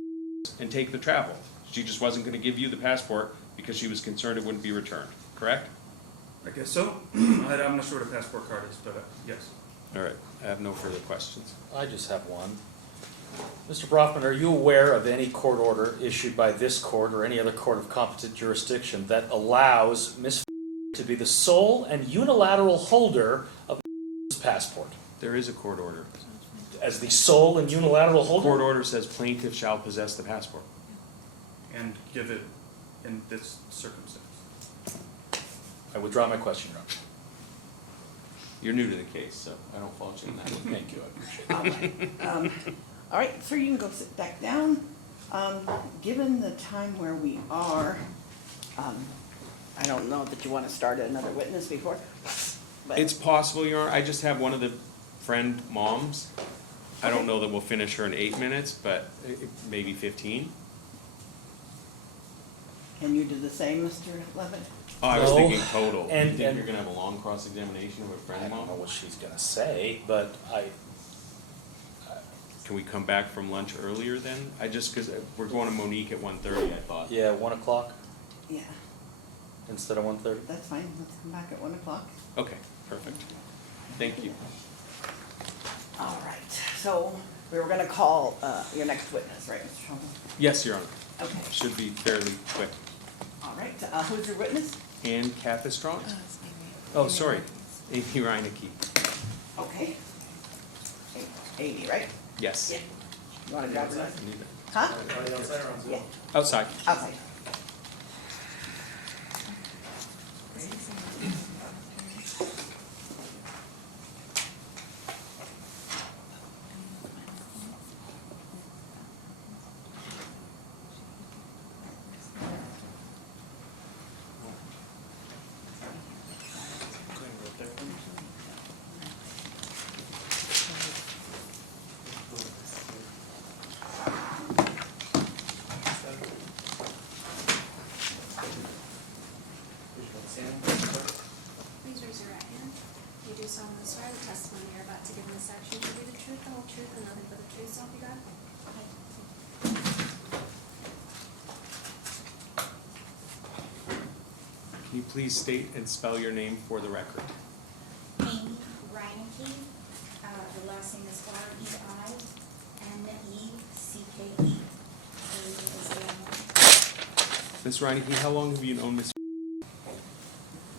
and take the travel. She just wasn't going to give you the passport because she was concerned it wouldn't be returned, correct? I guess so. I'm not sure what a passport card is, but yes. All right, I have no further questions. I just have one. Mr. Brofman, are you aware of any court order issued by this court or any other court of competent jurisdiction that allows Ms. to be the sole and unilateral holder of his passport? There is a court order. As the sole and unilateral The holder? court order says plaintiff shall possess the passport. And give it in this circumstance. I withdraw my question, Your Honor. You're new to the case, so I don't fault you in that. Thank you, I appreciate it. All right. All right, sir, you can go sit back down. Given the time where we are, I don't know that you want to start another witness before, but. It's possible, Your Honor. I just have one of the friend moms. I don't know that we'll finish her in 8 minutes, but maybe 15. Can you do the same, Mr. Leavitt? Oh, I was No. thinking total. And- You think and- you're gonna have a long cross-examination of a I friend don't know mom? what she's gonna say, but Can we come back from lunch earlier then? Cause we're going to Monique at 1:30, I thought. yeah, 1 o'clock Yeah, instead of 1:30? that's fine. Let's come back at 1 o'clock. Okay, perfect. Thank you. All right, so We were gonna call, your next witness, right, Mr. Schonfeld? Yes, Your Honor. Okay, Should be fairly quick. all right, who's your witness? Ann Capistrong? Oh, sorry, Amy Reinecke. Okay. Amy, right? Yes. Yeah. You wanna grab her? I need it. Huh? Yeah, Outside. outside. Please raise your right hand. You do solemnly swear the testimony you're about to give in this action will be the truth, the whole truth, and nothing but the truth, so help you God? Can you please state and spell your name for the record? Amy Reinecke, the last name is Reinecke. Ms. Reinecke, how long have you known Ms.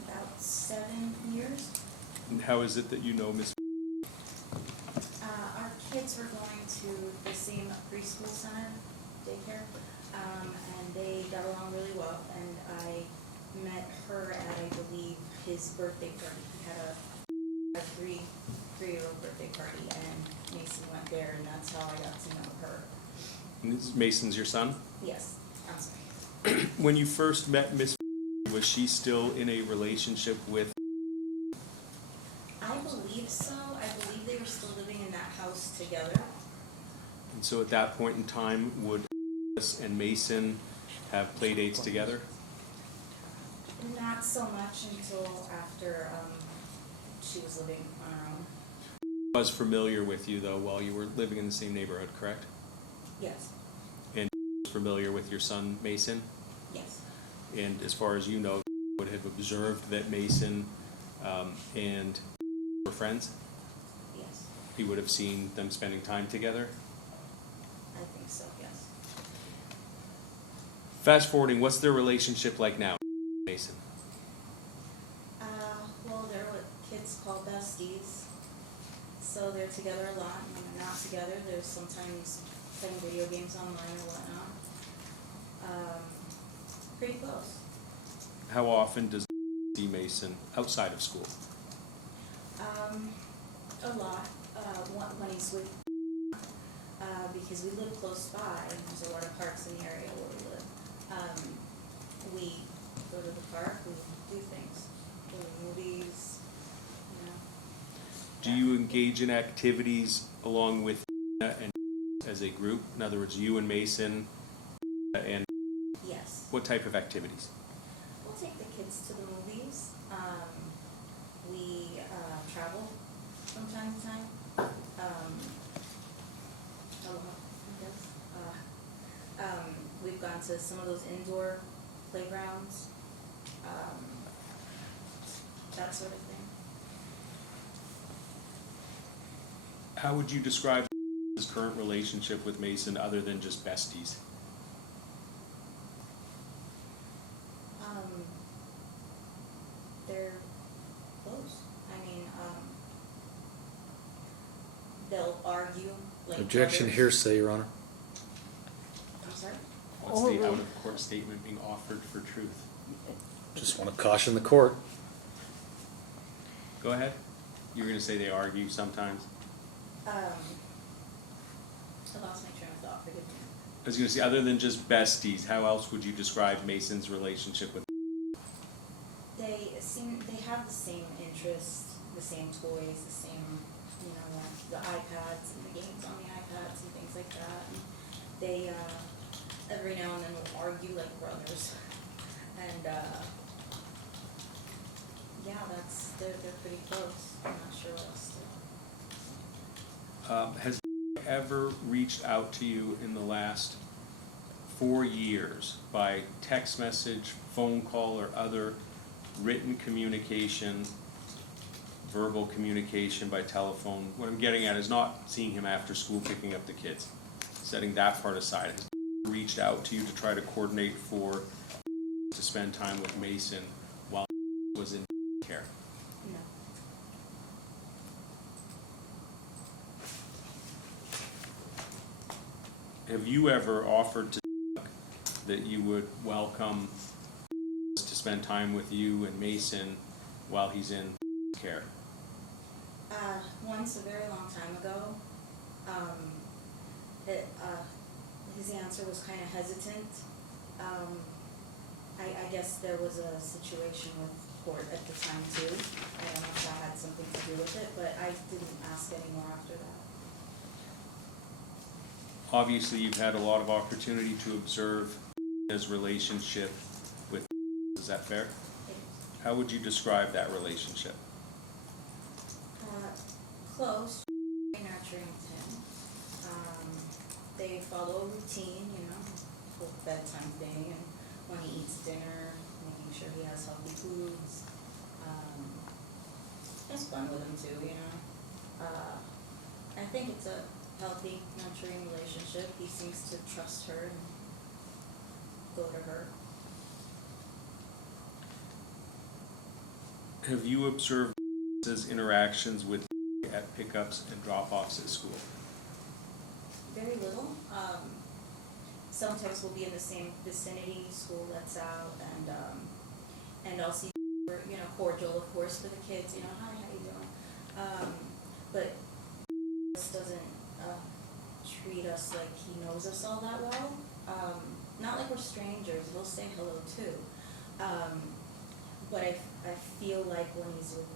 About 7 years. And how is it that you know Ms. Our kids were going to the same preschool center, daycare, and they got along really well, and I met her at, I believe, his birthday party. He had a three-year-old birthday party, and Mason went there, and that's how I got to know her. Ms. Mason's your son? Yes, I'm sorry. When you first met Ms., was she still in a relationship with? I believe so. I believe they were still living in that house together. And so at that point in time, would and Mason have play dates together? Not so much until after she was living on her own. Was familiar with you though while you were living in the same neighborhood, correct? Yes, And was familiar with your son Mason? yes, And as far as you know, would have observed that Mason and were friends? yes. He would have seen them spending time together? I think so, yes. Fast forwarding, what's their relationship like now, Mason? Well, they're what kids call besties. So they're together a lot, and when they're not together, they're sometimes playing video games online or whatnot. Pretty close. How often does see Mason outside of school? A lot. When he's with, because we live close by, and there's a lot of parks in the area where we live. We go to the park, we do things, go to movies, you know. Do you engage in activities along with and as a group? In other words, you and Mason, and Yes. what type of activities? We'll take the kids to the movies. We travel from time to time. A lot, I guess. We've gone to some of those indoor playgrounds, that sort of thing. How would you describe his current relationship with Mason other than just besties? They're close. I mean, they'll argue like Objection, brothers. hearsay, Your Honor. I'm sorry? What's the out-of-court statement being offered for truth? Just want to caution the court. Go ahead. You were going to say they argue sometimes? I lost my train of thought, forgive me. I was going to say, other than just besties, how else would you describe Mason's relationship with? They have the same interests, the same toys, the same, you know, the iPads and the games on the iPads and things like that. And they, every now and then will argue like brothers. And, yeah, they're pretty close. I'm not sure what else to. Has ever reached out to you in the last 4 years by text message, phone call, or other written communication verbal communication by telephone. What I'm getting at is not seeing him after school picking up the kids. Setting that part aside, has he reached out to you to try to coordinate to spend time with Mason while he was in care? No. Have you ever offered to that you would welcome to spend time with you and Mason while he's in care? Once a very long time ago, his answer was kind of hesitant. I guess there was a situation with court at the time too. I don't know if that had something to do with it, but I didn't ask anymore after that. Obviously, you've had a lot of opportunity to observe his relationship with. Is that fair? How would you describe that relationship? Close, very nurturing with him. They follow a routine, you know, with bedtime thing, and when he eats dinner, making sure he has healthy foods. It's fun with him too, you know. I think it's a healthy, nurturing relationship. He seems to trust her and go to her. Have you observed his interactions with at pickups and drop-offs at school? Very little. Sometimes we'll be in the same vicinity, school lets out, and I'll see, you know, cordial, of course, for the kids, you know, hi, how you doing? But this doesn't treat us like he knows us all that well. Not like we're strangers. He'll say hello too. But I feel like when he's with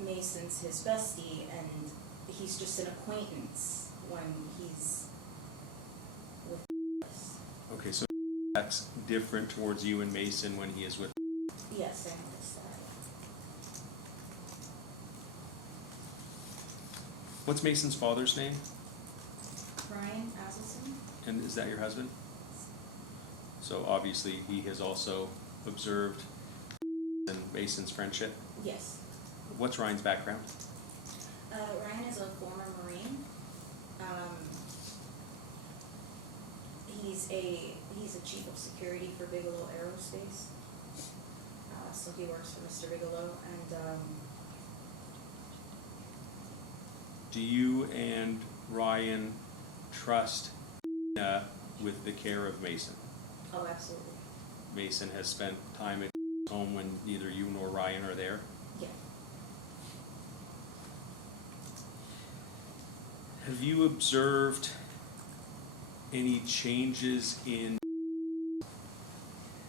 Mason's his bestie, and he's just an acquaintance when he's with us. Okay, so that's different towards you and Mason when he is with. Yes, I noticed that. What's Mason's father's name? Brian Aselson? And is that your husband? So obviously he has also observed and Mason's friendship. Yes. What's Ryan's background? Ryan is a former Marine. He's a chief of security for Bigelow Aerospace. So he works for Mr. Bigelow, and Do you and Ryan trust with the care of Mason? oh, absolutely. Mason has spent time at home when neither you nor Ryan are there. Yeah. Have you observed any changes in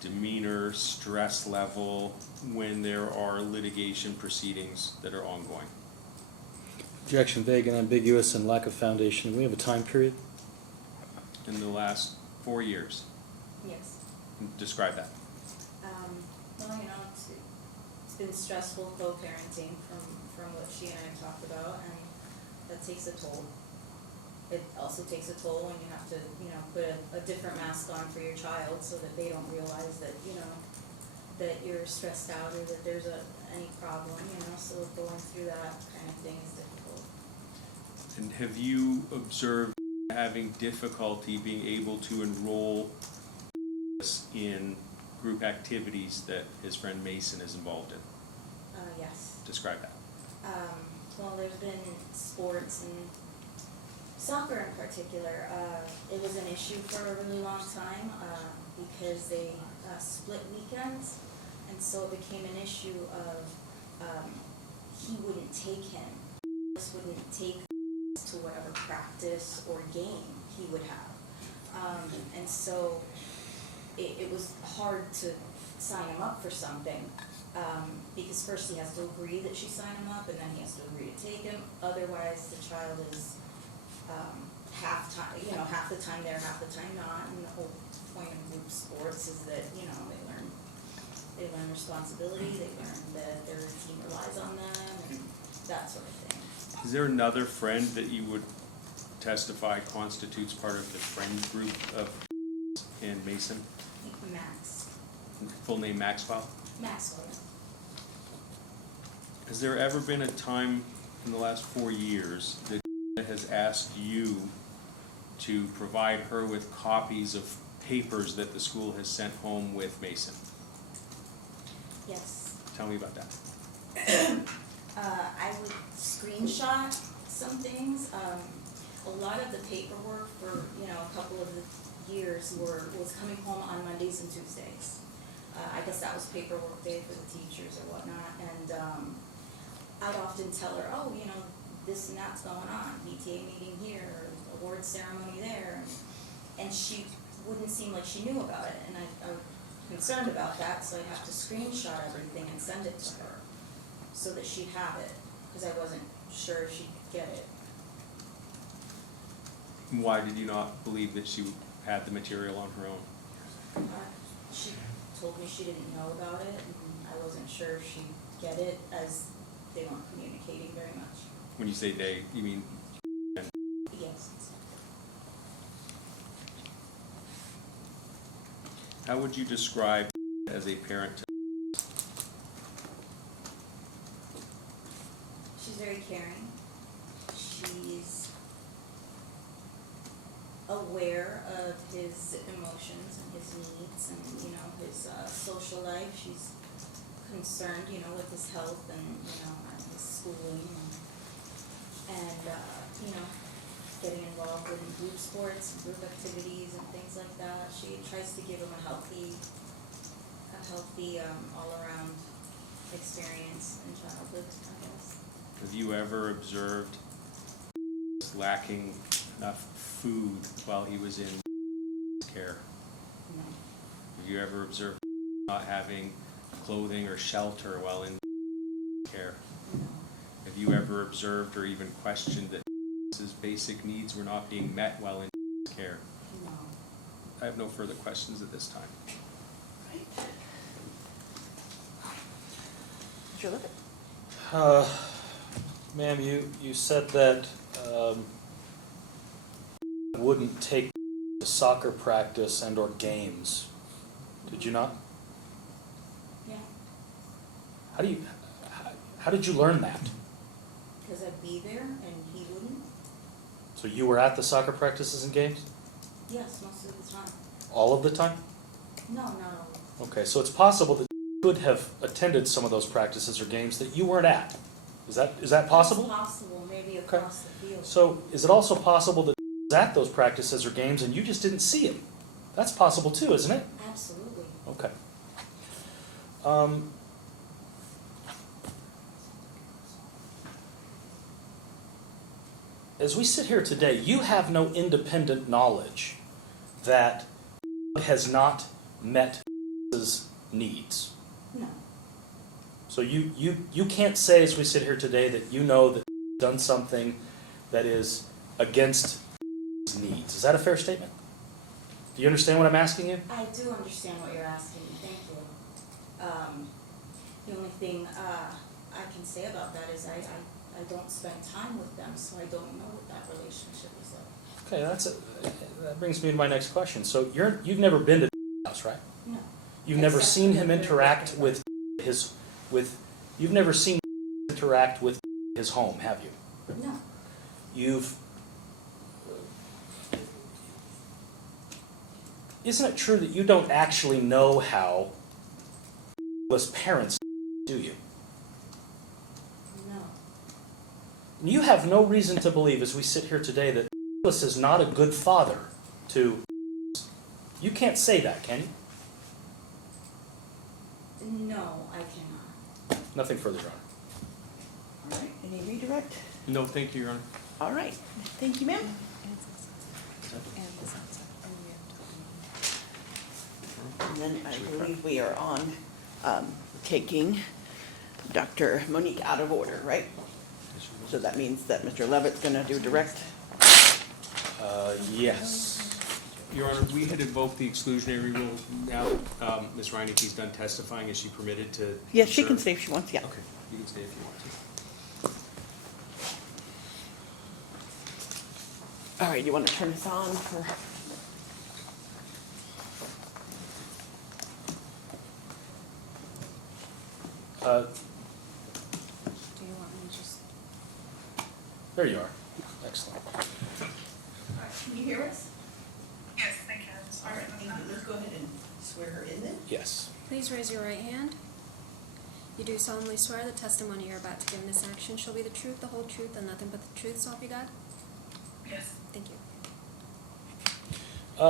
demeanor, stress level when there are litigation proceedings that are ongoing? Objection vague and ambiguous and lack of foundation. Do we have a time period? In the last 4 years? Yes. Describe that. Well, you know, it's been stressful co-parenting from what she and I have talked about, and that takes a toll. It also takes a toll when you have to, you know, put a different mask on for your child so that they don't realize that, you know, that you're stressed out or that there's any problem, you know, so going through that kind of thing is difficult. And have you observed having difficulty being able to enroll in group activities that his friend Mason is involved in? Yes. Describe that. Well, there's been sports and soccer in particular. It was an issue for a really long time because they split weekends, and so it became an issue of he wouldn't take him. This wouldn't take to whatever practice or game he would have, and so it was hard to sign him up for something. Because first he has to agree that she signed him up, and then he has to agree to take him. Otherwise, the child is half the time there, half the time not. And the whole point of group sports is that, you know, they learn responsibility, they learn that their team relies on them, and that sort of thing. Is there another friend that you would testify constitutes part of the friend group of and Mason? Max. Full name Maxwell? Maxwell. Has there ever been a time in the last 4 years that has asked you to provide her with copies of papers that the school has sent home with Mason? Yes. Tell me about that. I would screenshot some things. A lot of the paperwork for, a couple of the years was coming home on Mondays and Tuesdays. I guess that was paperwork day for the teachers or whatnot, and I'd often tell her, oh, this and that's going on, PTA meeting here, award ceremony there, and she wouldn't seem like she knew about it, and I was concerned about that, so I'd have to screenshot everything and send it to her, so that she'd have it, because I wasn't sure if she'd get it. Why did you not believe that she had the material on her own? She told me she didn't know about it, and I wasn't sure if she'd get it, as they weren't communicating very much. When you say they, you mean? Yes. How would you describe as a parent to? She's very caring. She's aware of his emotions and his needs and, his social life. She's concerned, with his health and, his schooling and getting involved in group sports, group activities and things like that. She tries to give him a healthy all-around experience in childhood, I guess. Have you ever observed lacking enough food while he was in care? No. Have you ever observed not having clothing or shelter while in care? No. Have you ever observed or even questioned that his basic needs were not being met while in care? No. I have no further questions at this time. Right. Mr. Leavitt? Ma'am, you said that wouldn't take to soccer practice and or games. Did you not? Yeah. How did you learn that? Because I'd be there and he wouldn't? So you were at the soccer practices and games? Yes, most of the time. All of the time? No, not always. Okay, so it's possible that you could have attended some of those practices or games that you weren't at. Is that possible? It's possible, maybe Okay. across the field. So is it also possible that he was at those practices or games and you just didn't see him? That's possible too, isn't it? Absolutely. Okay. As we sit here today, you have no independent knowledge that has not met his needs. No. So you can't say as we sit here today that you know that you've done something that is against his needs. Is that a fair statement? Do you understand what I'm asking you? I do understand what you're asking me, thank you. The only thing I can say about that is I don't spend time with them, so I don't know what that relationship is like. Okay, that brings me to my next question. So you've never been to the house, right? No. You've never Except seen for him the interact birthday with you've never seen him interact with his home, have you? No. Isn't it true that you don't actually know how his parents do you? No. And you have no reason to believe, as we sit here today, that Nicholas is not a good father to. You can't say that, can you? No, I cannot. Nothing further, Your Honor. All right, any redirect? No, thank you, Your Honor. All right, thank you, ma'am. And then I believe we are on taking Dr. Monique out of order, right? So that means that Mr. Leavitt's gonna do direct. Yes. Your Honor, we had invoked the exclusionary rule. Now, Ms. Reinecke's done testifying. Is she permitted to? Yes, she can serve? stay if she wants, yeah. Okay, you can stay if you want to. All right, you wanna turn this on for? There you are. Excellent. Can you hear us? Yes, I can. All right, let's go ahead and swear her in then. Yes. Please raise your right hand. You do solemnly swear the testimony you're about to give in this action shall be the truth, the whole truth, and nothing but the truth, so help you God? Yes. Thank you.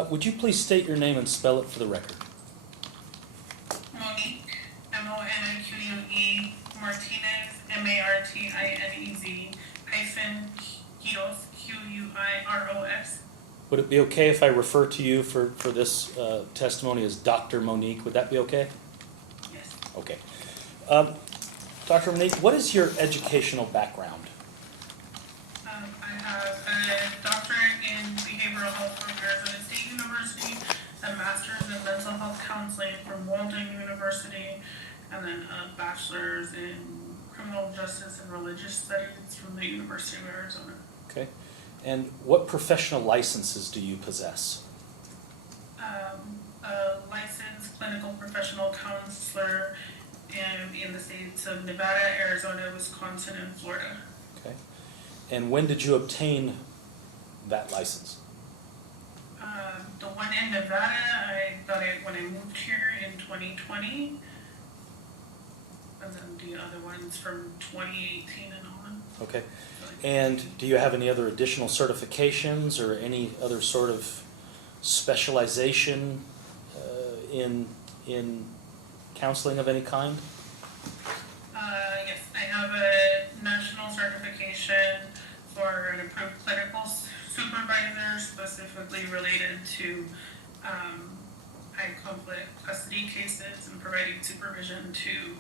Would you please state your name and spell it for the record? Monique, Monique, Martinez, Martinez, hyphen, Quiros, Quiros. Would it be okay if I refer to you for this testimony as Dr. Monique? Would that be okay? Yes. Okay. Dr. Monique, what is your educational background? I have a doctorate in behavioral health from Arizona State University, a master's in mental health counseling from Walden University, and then a bachelor's in criminal justice and religious studies from the University of Arizona. Okay. And what professional licenses do you possess? A licensed clinical professional counselor in the states of Nevada, Arizona, Wisconsin, and Florida. Okay. And when did you obtain that license? The one in Nevada, I got it when I moved here in 2020. And then the other ones from 2018 and on. Okay. And do you have any other additional certifications or any other sort of specialization in counseling of any kind? Yes, I have a national certification for an approved clinical supervisor, specifically related to high conflict custody cases and providing supervision to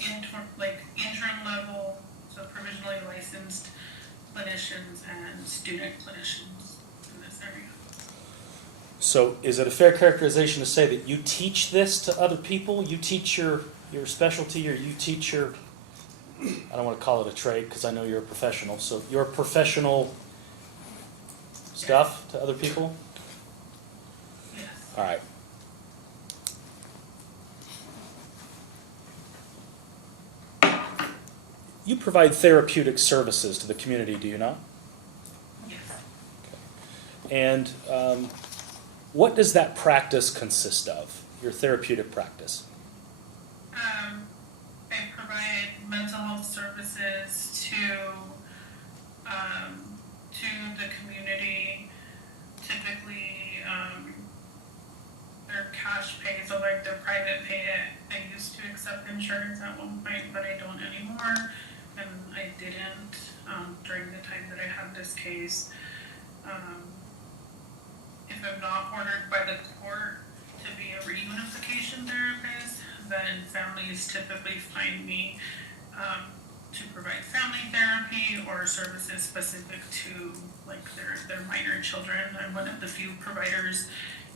interim level, so provisionally licensed clinicians and student clinicians in this area. So is it a fair characterization to say that you teach this to other people? You teach your specialty, or you teach your, I don't want to call it a trade because I know you're a professional, so your professional stuff to other people? Yes. All right. You provide therapeutic services to the community, do you not? Yes. And what does that practice consist of, your therapeutic practice? I provide mental health services to the community. Typically, they're cash pay, so like they're private pay. I used to accept insurance at one point, but I don't anymore, and I didn't during the time that I had this case. If I'm not ordered by the court to be a reunification therapist, then families typically find me to provide family therapy or services specific to like their minor children. I'm one of the few providers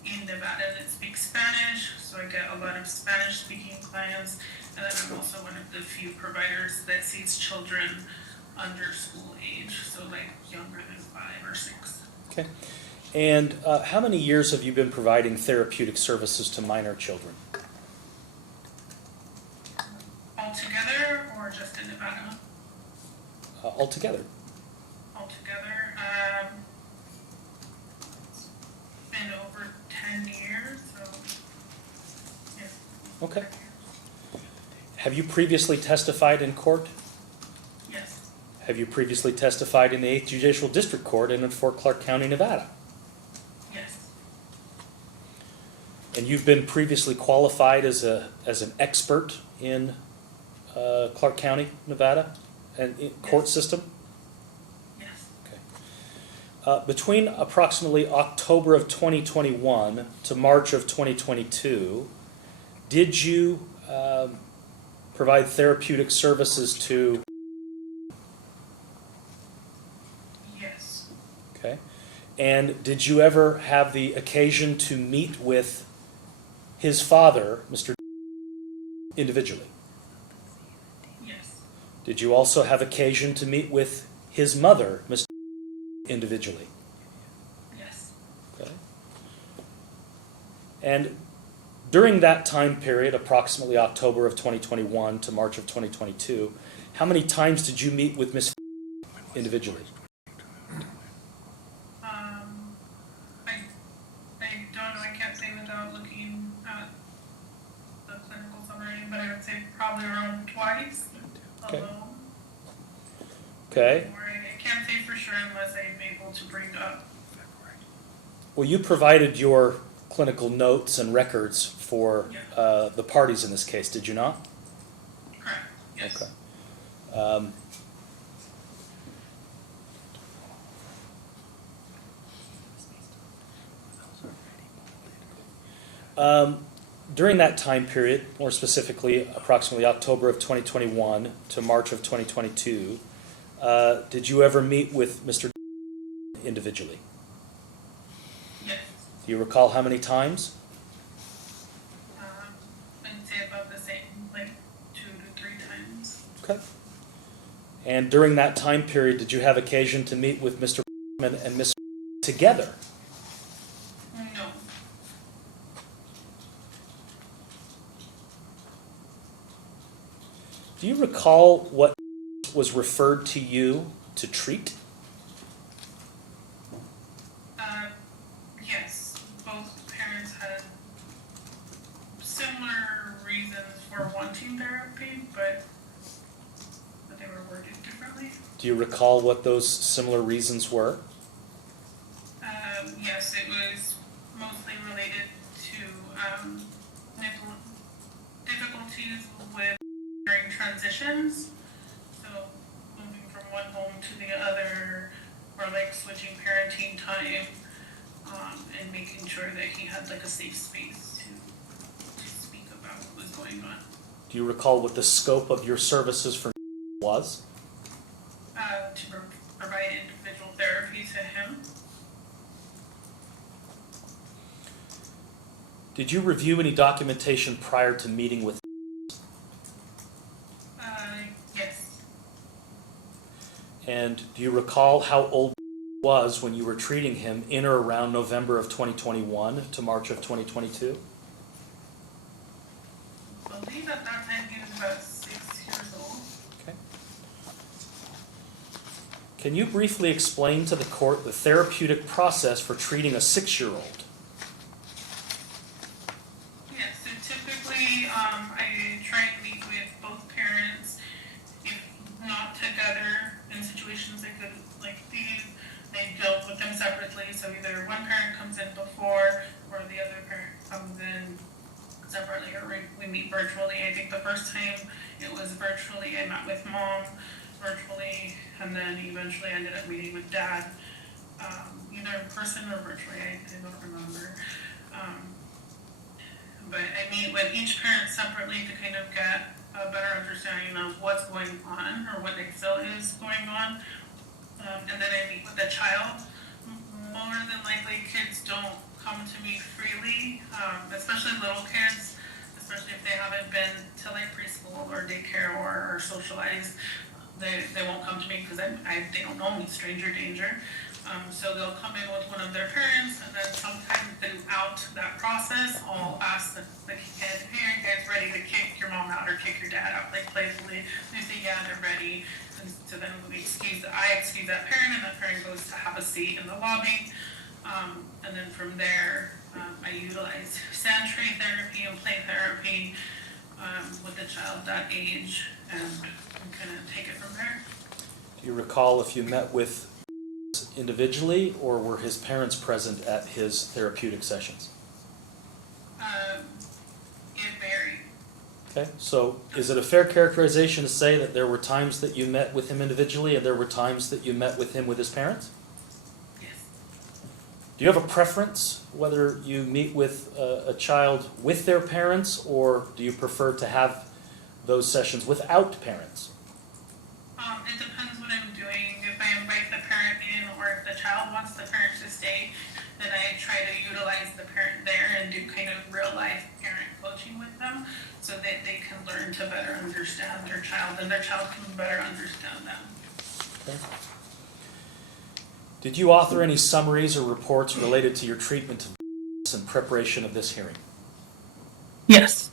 in Nevada that speaks Spanish, so I get a lot of Spanish speaking clients, and then I'm also one of the few providers that sees children under school age, so like younger than 5 or 6. Okay. And how many years have you been providing therapeutic services to minor children? Altogether, or just in Nevada? Altogether. Altogether, it's been over 10 years, so, yeah. Okay. Have you previously testified in court? Yes, Have you previously testified in the 8th Judicial District Court in Fort Clark County, Nevada? yes, And you've been previously qualified as an expert in Clark County, Nevada, and court system? yes. Okay. Between approximately October of 2021 to March of 2022, did you provide therapeutic services to? Yes, Okay. And did you ever have the occasion to meet with his father, Mr. individually? yes, Did you also have occasion to meet with his mother, Mr. individually? yes. Okay. And during that time period, approximately October of 2021 to March of 2022, how many times did you meet with Miss individually? I don't know, I can't say without looking at the clinical summary, but I would say probably around twice Okay. alone. Okay. Or I can't say for sure unless I'm able to bring up. Well, you provided your clinical notes and records for the parties in this case, did you not? Correct, yes. Okay. During that time period, more specifically approximately October of 2021 to March of 2022, did you ever meet with Mr. individually? Yes. Do you recall how many times? I'd say about the same, like 2 to 3 times. Okay. And during that time period, did you have occasion to meet with Mr. and Miss together? No. Do you recall what was referred to you to treat? Yes, both parents had similar reasons for wanting therapy, but they were worded differently. Do you recall what those similar reasons were? Yes, it was mostly related to difficulties with during transitions. So moving from one home to the other, or like switching parenting time, and making sure that he had like a safe space to speak about what was going on. Do you recall what the scope of your services for was? To provide individual therapy to him. Did you review any documentation prior to meeting with? Yes. And do you recall how old was when you were treating him in or around November of 2021 to March of 2022? I believe at that time he was about 6 years old. Okay. Can you briefly explain to the court the therapeutic process for treating a 6-year-old? Yes, so typically, I try and meet with both parents, if not together, in situations like these. They deal with them separately, so either one parent comes in before, or the other parent comes in separately, or we meet virtually. I think the first time it was virtually, I met with mom virtually, and then eventually ended up meeting with dad, either in person or virtually, I don't remember. But I meet with each parent separately to kind of get a better understanding of what's going on, or what they feel is going on. And then I meet with the child. More than likely, kids don't come to me freely, especially little kids, especially if they haven't been to like preschool or daycare or socialized. They won't come to me because they don't know me, stranger danger. So they'll come in with one of their parents, and then sometime throughout that process, I'll ask the kid, hey, are you guys ready to kick your mom out or kick your dad out, like playfully? They say, yeah, they're ready. And so then I excuse that parent, and that parent goes to have a seat in the lobby. And then from there, I utilize sand tray therapy and play therapy with the child that age, and kind of take it from there. Do you recall if you met with individually, or were his parents present at his therapeutic sessions? It varied. Okay, so is it a fair characterization to say that there were times that you met with him individually and there were times that you met with him with his parents? Yes. Do you have a preference whether you meet with a child with their parents, or do you prefer to have those sessions without parents? It depends what I'm doing. If I invite the parent in, or if the child wants the parent to stay, then I try to utilize the parent there and do kind of real life parent coaching with them, so that they can learn to better understand their child, and their child can better understand them. Okay. Did you author any summaries or reports related to your treatment of in preparation of this hearing? Yes.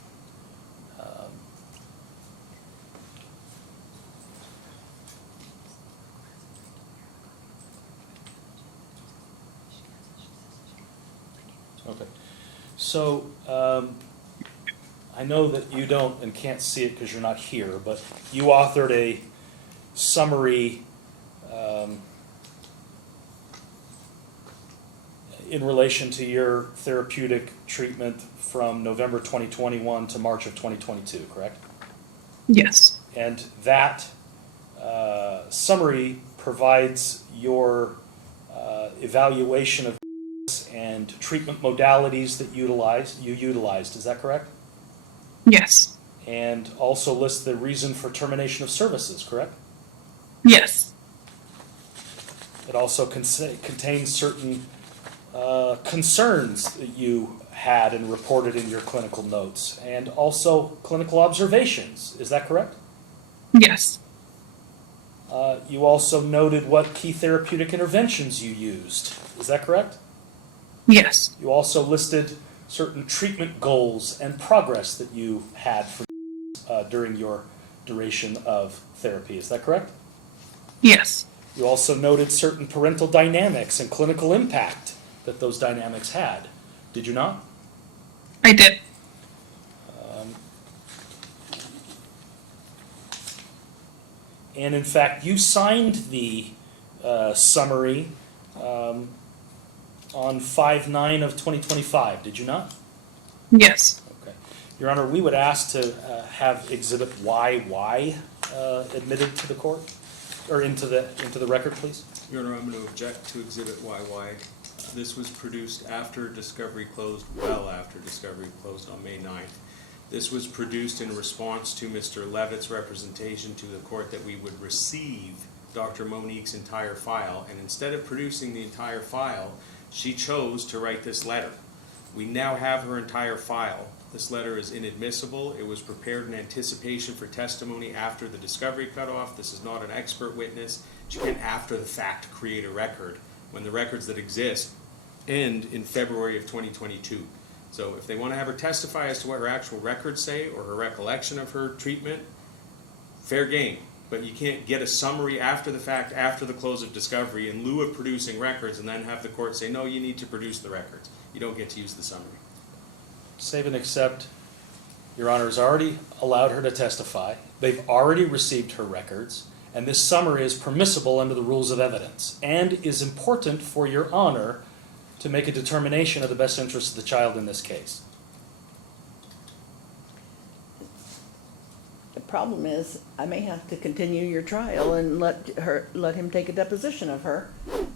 So, I know that you don't and can't see it because you're not here, but you authored a summary in relation to your therapeutic treatment from November 2021 to March of 2022, correct? Yes. And that summary provides your evaluation of and treatment modalities that you utilized, is that correct? Yes. And also lists the reason for termination of services, correct? Yes. It also contains certain concerns that you had and reported in your clinical notes, and also clinical observations, is that correct? Yes. You also noted what key therapeutic interventions you used, is that correct? Yes. You also listed certain treatment goals and progress that you had for, during your duration of therapy, is that correct? Yes. You also noted certain parental dynamics and clinical impact that those dynamics had, did you not? I did. And in fact, you signed the summary on 5/9 of 2025, did you not? Yes. Okay. Your Honor, we would ask to have Exhibit YY admitted to the court, or into the record, please. Your Honor, I'm going to object to Exhibit YY. This was produced after discovery closed, well after discovery closed on May 9th. This was produced in response to Mr. Leavitt's representation to the court that we would receive Dr. Monique's entire file, and instead of producing the entire file, she chose to write this letter. We now have her entire file. This letter is inadmissible. It was prepared in anticipation for testimony after the discovery cutoff. This is not an expert witness. She can't, after the fact, create a record when the records that exist end in February of 2022. So if they want to have her testify as to what her actual records say or her recollection of her treatment, fair game. But you can't get a summary after the fact, after the close of discovery, in lieu of producing records, and then have the court say, no, you need to produce the records. You don't get to use the summary. Save and accept. Your Honor has already allowed her to testify. They've already received her records, and this summary is permissible under the rules of evidence and is important for Your Honor to make a determination of the best interest of the child in this case. The problem is, I may have to continue your trial and let him take a deposition of her,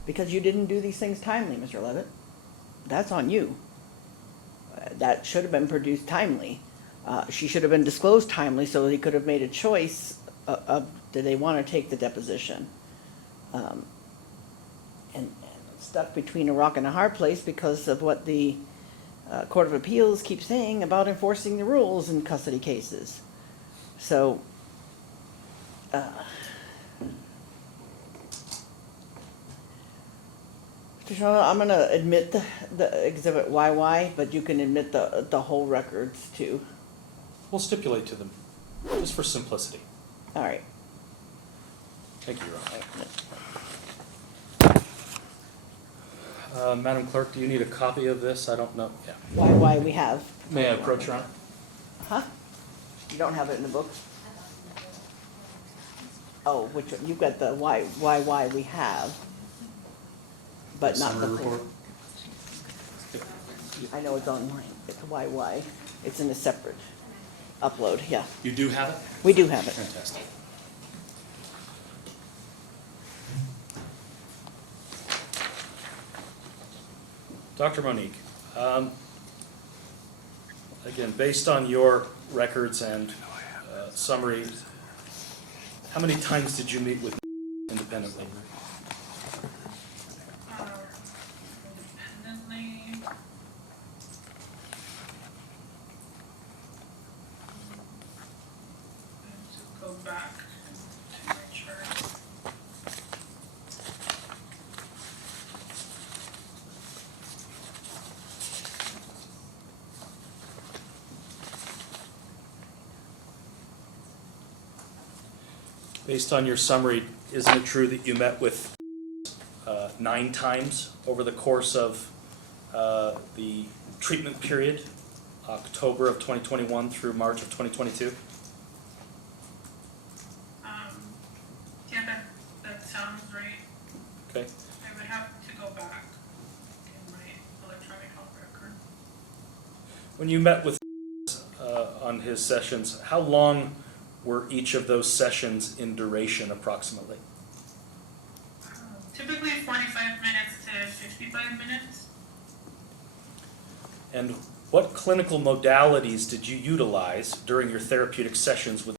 because you didn't do these things timely, Mr. Leavitt. That's on you. That should have been produced timely. She should have been disclosed timely so that he could have made a choice of do they want to take the deposition. And stuck between a rock and a hard place because of what the Court of Appeals keeps saying about enforcing the rules in custody cases. So, Mr. Schonfeld, I'm going to admit the Exhibit YY, but you can admit the whole records too. We'll stipulate to them, just for simplicity. All right. Thank you, Your Honor. Madam Clerk, do you need a copy of this? I don't know. Yeah. YY we have. May I approach, Your Honor? Huh? You don't have it in the book? Oh, which, you've got the YY we have, but not the Summary full. report? I know it's online. It's YY. It's in a separate upload, yeah. You do have it? We do have it. Fantastic. Dr. Monique, again, based on your records and summary, how many times did you meet with independently? Independently. I have to go back to my chart. Based on your summary, isn't it true that you met with 9 times over the course of the treatment period, October of 2021 through March of 2022? Yeah, that sounds right. Okay. I would have to go back in my electronic health record. When you met with on his sessions, how long were each of those sessions in duration approximately? Typically 45 minutes to 55 minutes. And what clinical modalities did you utilize during your therapeutic sessions with?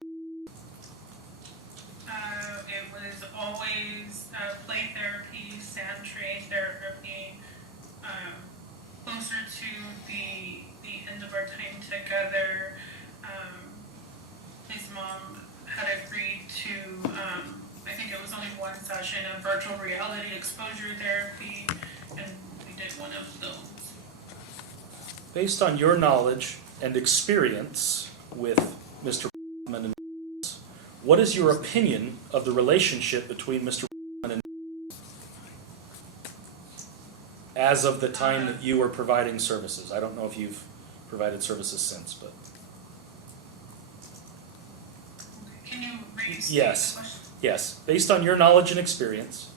It was always play therapy, sand tray therapy. Closer to the end of our time together, his mom had agreed to, I think it was only one session of virtual reality exposure therapy, and we did one of those. Based on your knowledge and experience with Mr. and what is your opinion of the relationship between Mr. and as of the time that you were providing services? I don't know if you've provided services since, but Can you restate Yes. the question? yes, based on your knowledge and experience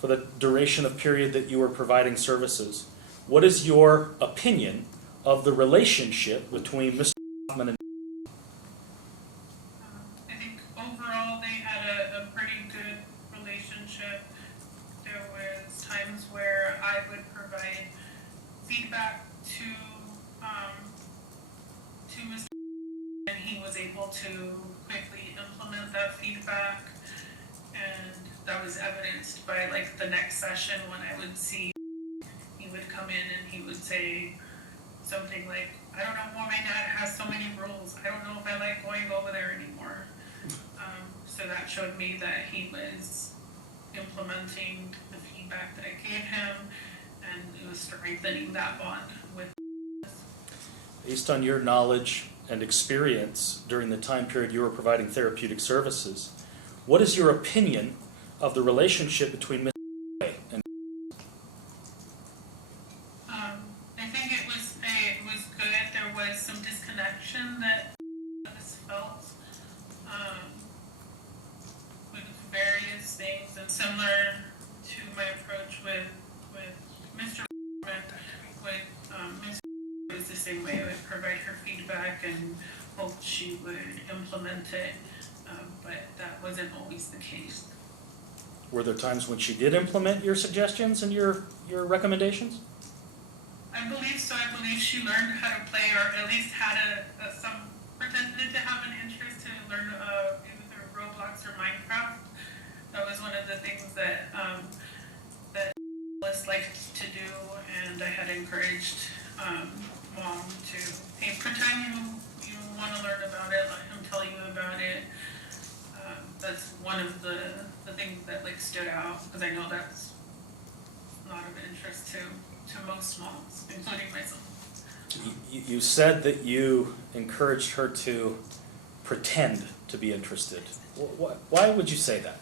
for the duration of period that you were providing services, what is your opinion of the relationship between Mr. and I think overall they had a pretty good relationship. There was times where I would provide feedback to Mr. and he was able to quickly implement that feedback. And that was evidenced by like the next session when I would see, he would come in and he would say something like, I don't know why my dad has so many rules. I don't know if I like going over there anymore. So that showed me that he was implementing the feedback that I gave him, and it was strengthening that bond with us. based on your knowledge and experience during the time period you were providing therapeutic services, what is your opinion of the relationship between Mr. and I think it was good. There was some disconnection that was felt with various things, and similar to my approach with Mr. With Ms. It was the same way. I would provide her feedback and hope she would implement it, but that wasn't always the case. Were there times when she did implement your suggestions and your recommendations? I believe so. I believe she learned how to play, or at least had pretended to have an interest to learn either Roblox or Minecraft. That was one of the things that Liz liked to do, and I had encouraged Mom to, hey, pretend you want to learn about it, let him tell you about it. That's one of the things that like stood out, because I know that's not of interest to most moms, including myself. You said that you encouraged her to pretend to be interested. Why would you say that?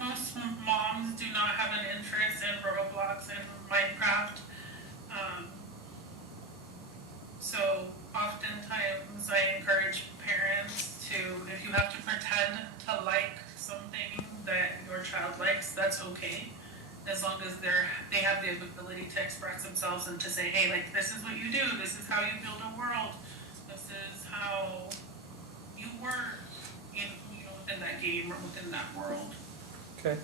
Most moms do not have an interest in Roblox and Minecraft. So oftentimes I encourage parents to, if you have to pretend to like something that your child likes, that's okay. As long as they have the ability to express themselves and to say, hey, like, this is what you do, this is how you build a world, this is how you work within that game or within that world. Okay.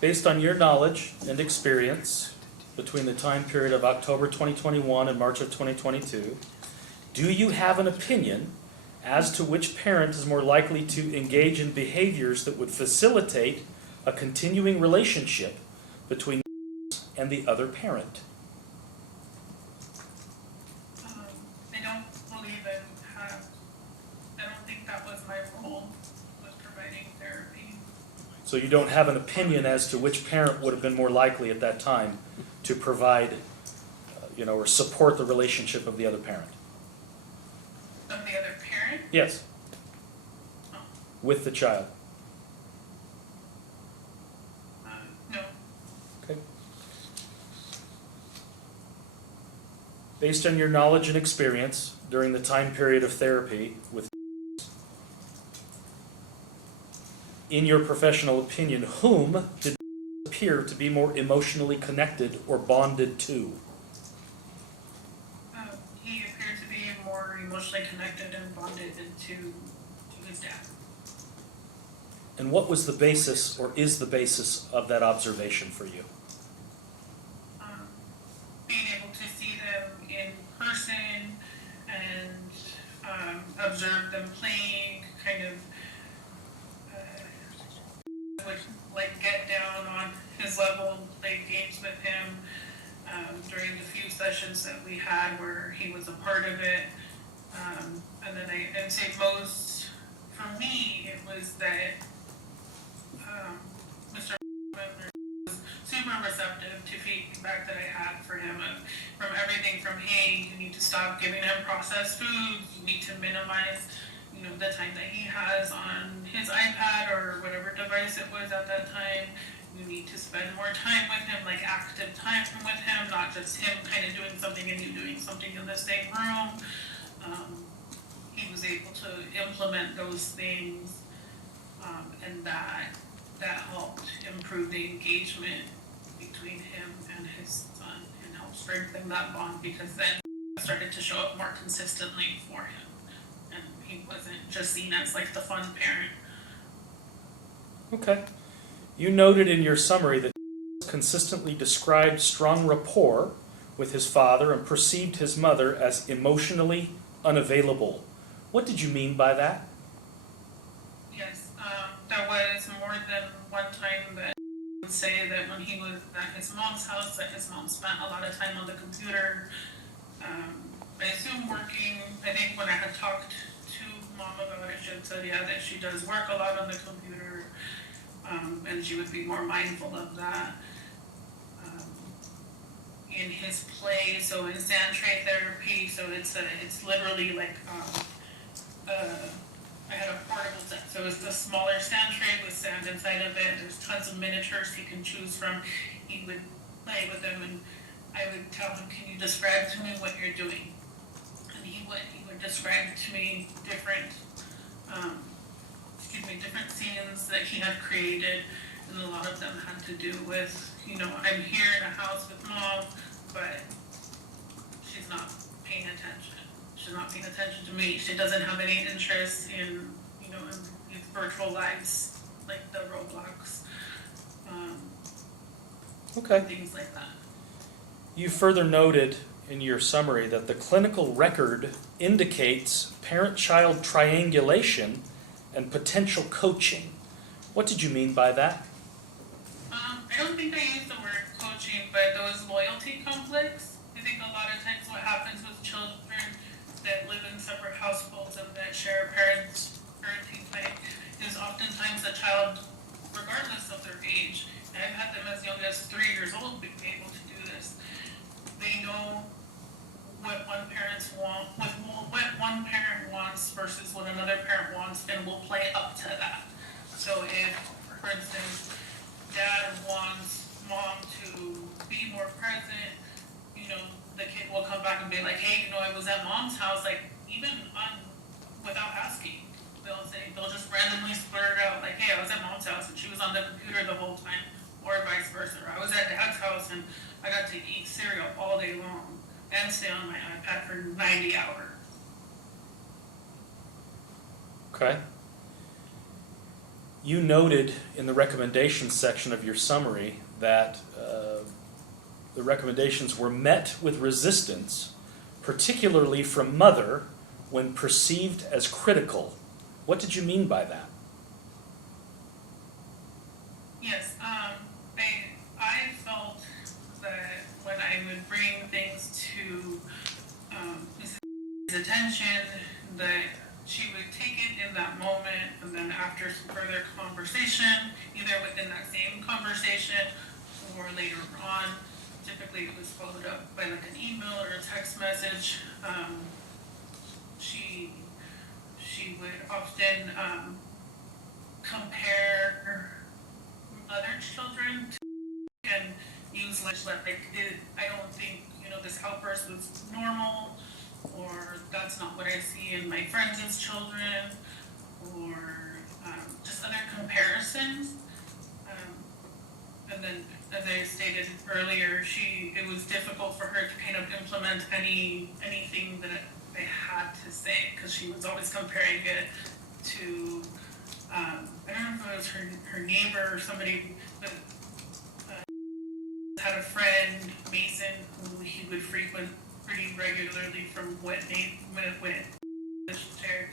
Based on your knowledge and experience between the time period of October 2021 and March of 2022, do you have an opinion as to which parent is more likely to engage in behaviors that would facilitate a continuing relationship between and the other parent? I don't believe I don't think that was my role, was providing therapy. So you don't have an opinion as to which parent would have been more likely at that time to provide, or support the relationship of the other parent? Of the other parent? Yes. Oh. With the child. based on your knowledge and experience during the time period of therapy with, in your professional opinion, whom did appear to be more emotionally connected or bonded to? He appeared to be more emotionally connected and bonded to his dad. And what was the basis, or is the basis, of that observation for you? Being able to see them in person and observe them playing, kind of would like get down on his level, play games with him during the few sessions that we had where he was a part of it. And then I'd say most, for me, it was that Mr. was super receptive to feedback that I had for him, from everything from, hey, you need to stop giving him processed foods, you need to minimize, the time that he has on his iPad or whatever device it was at that time. You need to spend more time with him, like active time with him, not just him kind of doing something and you doing something in the same room. He was able to implement those things, and that helped improve the engagement between him and his son and helped strengthen that bond, because then it started to show up more consistently for him. And he wasn't just seen as like the fun parent. Okay. You noted in your summary that consistently described strong rapport with his father and perceived his mother as emotionally unavailable. What did you mean by that? Yes, there was more than one time that he would say that when he was at his mom's house, that his mom spent a lot of time on the computer. I assume working. I think when I had talked to mom about it, she had said, yeah, that she does work a lot on the computer, and she would be more mindful of that. In his play, so in sand tray therapy, so it's literally like I had a portable set, so it's a smaller sand tray with sand inside of it. There's tons of miniatures he can choose from. He would play with them, and I would tell him, "Can you describe to me what you're doing?" And he would describe to me different different scenes that he had created, and a lot of them had to do with, I'm here in a house with mom, but she's not paying attention. She's not paying attention to me. She doesn't have any interest in, in these virtual lives, like the Roblox, Okay. things like that. You further noted in your summary that the clinical record indicates parent-child triangulation and potential coaching. What did you mean by that? I don't think I used the word coaching, but those loyalty conflicts. I think a lot of times what happens with children that live in separate households and that share parenting play is oftentimes the child, regardless of their age, and I've had them as young as 3 years old be able to do this. They know what one parent wants versus what another parent wants, and will play up to that. So if, for instance, dad wants mom to be more present, the kid will come back and be like, hey, I was at mom's house, like, even without asking. They'll just randomly splurt out, like, hey, I was at mom's house and she was on the computer the whole time, or vice versa. Or I was at dad's house and I got to eat cereal all day long and stay on my iPad for 90 hours. Okay. You noted in the recommendations section of your summary that the recommendations were met with resistance, particularly from mother, when perceived as critical. What did you mean by that? Yes, I felt that when I would bring things to Mrs. attention, that she would take it in that moment, and then after some further conversation, either within that same conversation or later on, typically it was followed up by like an email or a text message. She would often compare other children to, and use like I don't think this outburst was normal, or that's not what I see in my friends' children, or just other comparisons. And then, as I stated earlier, it was difficult for her to kind of implement anything that I had to say, because she was always comparing it to, I don't know if it was her neighbor or somebody, but had a friend, Mason, who he would frequent pretty regularly from when shared.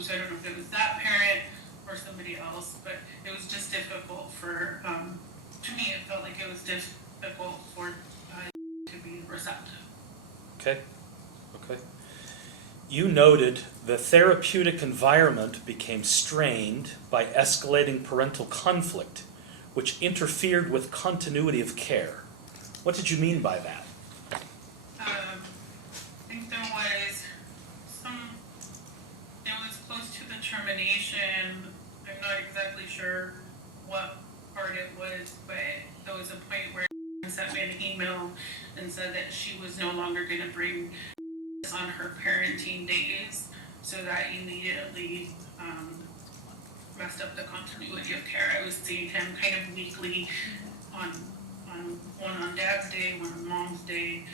So I don't know if it was that parent or somebody else, but it was just difficult for, to me, it felt like it was difficult for to be receptive. Okay. You noted the therapeutic environment became strained by escalating parental conflict, which interfered with continuity of care. What did you mean by that? I think there was close to the termination. I'm not exactly sure what part it was, but there was a point where she sent me an email and said that she was no longer going to bring on her parenting days, so that immediately messed up the continuity of care. I was seeing him kind of weekly on one on Dad's day, one on Mom's day,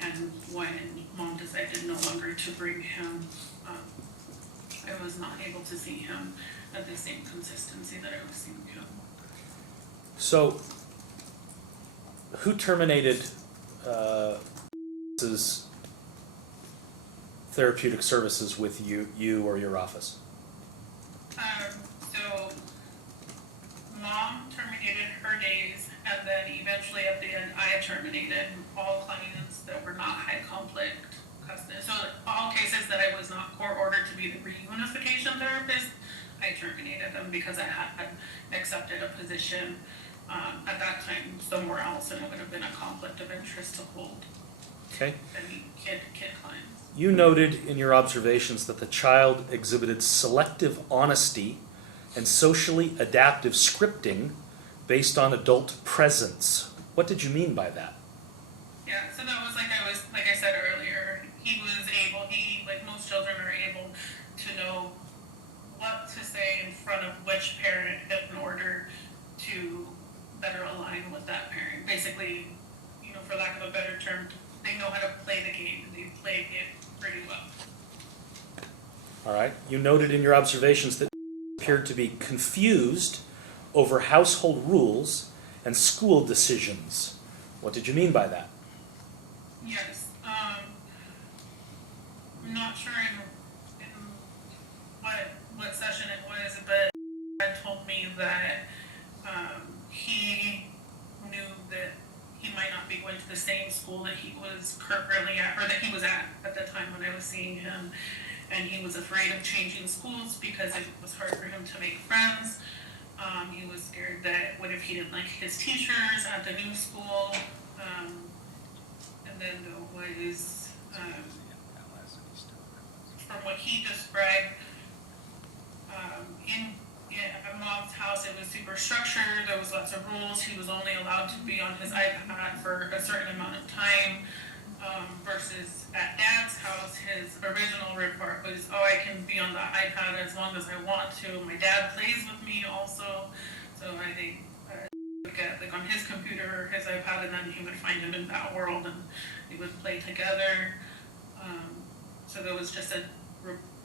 and when Mom decided no longer to bring him, I was not able to see him at the same consistency that I was seeing him. So, who terminated his therapeutic services with you or your office? So Mom terminated her days, and then eventually at the end I terminated all clients that were not high conflict custody. So all cases that I was not court ordered to be the reunification therapist, I terminated them because I had accepted a position at that time somewhere else, and it would have been a conflict of interest to hold Okay. any kid clients. You noted in your observations that the child exhibited selective honesty and socially adaptive scripting based on adult presence. What did you mean by that? Yeah, so that was like I said earlier, he, like most children, are able to know what to say in front of which parent in order to better align with that parent. Basically, for lack of a better term, they know how to play the game, and they play it pretty well. All right. You noted in your observations that appeared to be confused over household rules and school decisions. What did you mean by that? Yes, I'm not sure in what session it was, but Dad told me that he knew that he might not be going to the same school that he was currently at, or that he was at the time when I was seeing him, and he was afraid of changing schools because it was hard for him to make friends. He was scared that what if he didn't like his teachers at the new school, and then there was, from what he described, in Mom's house, it was super structured. There was lots of rules. He was only allowed to be on his iPad for a certain amount of time, versus at Dad's house, his original report was, I can be on the iPad as long as I want to. My dad plays with me also, so I think would get on his computer or his iPad, and then he would find him in that world, and we would play together. So there was just a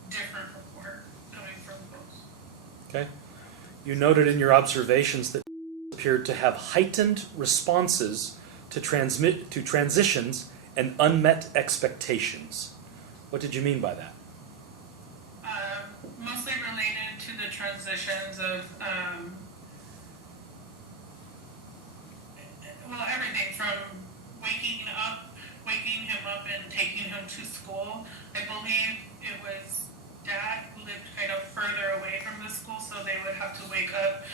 different report coming from both. Okay. You noted in your observations that appeared to have heightened responses to transitions and unmet expectations. What did you mean by that? Mostly related to the transitions of, everything from waking him up and taking him to school. I believe it was Dad who lived kind of further away from the school, so they would have to wake up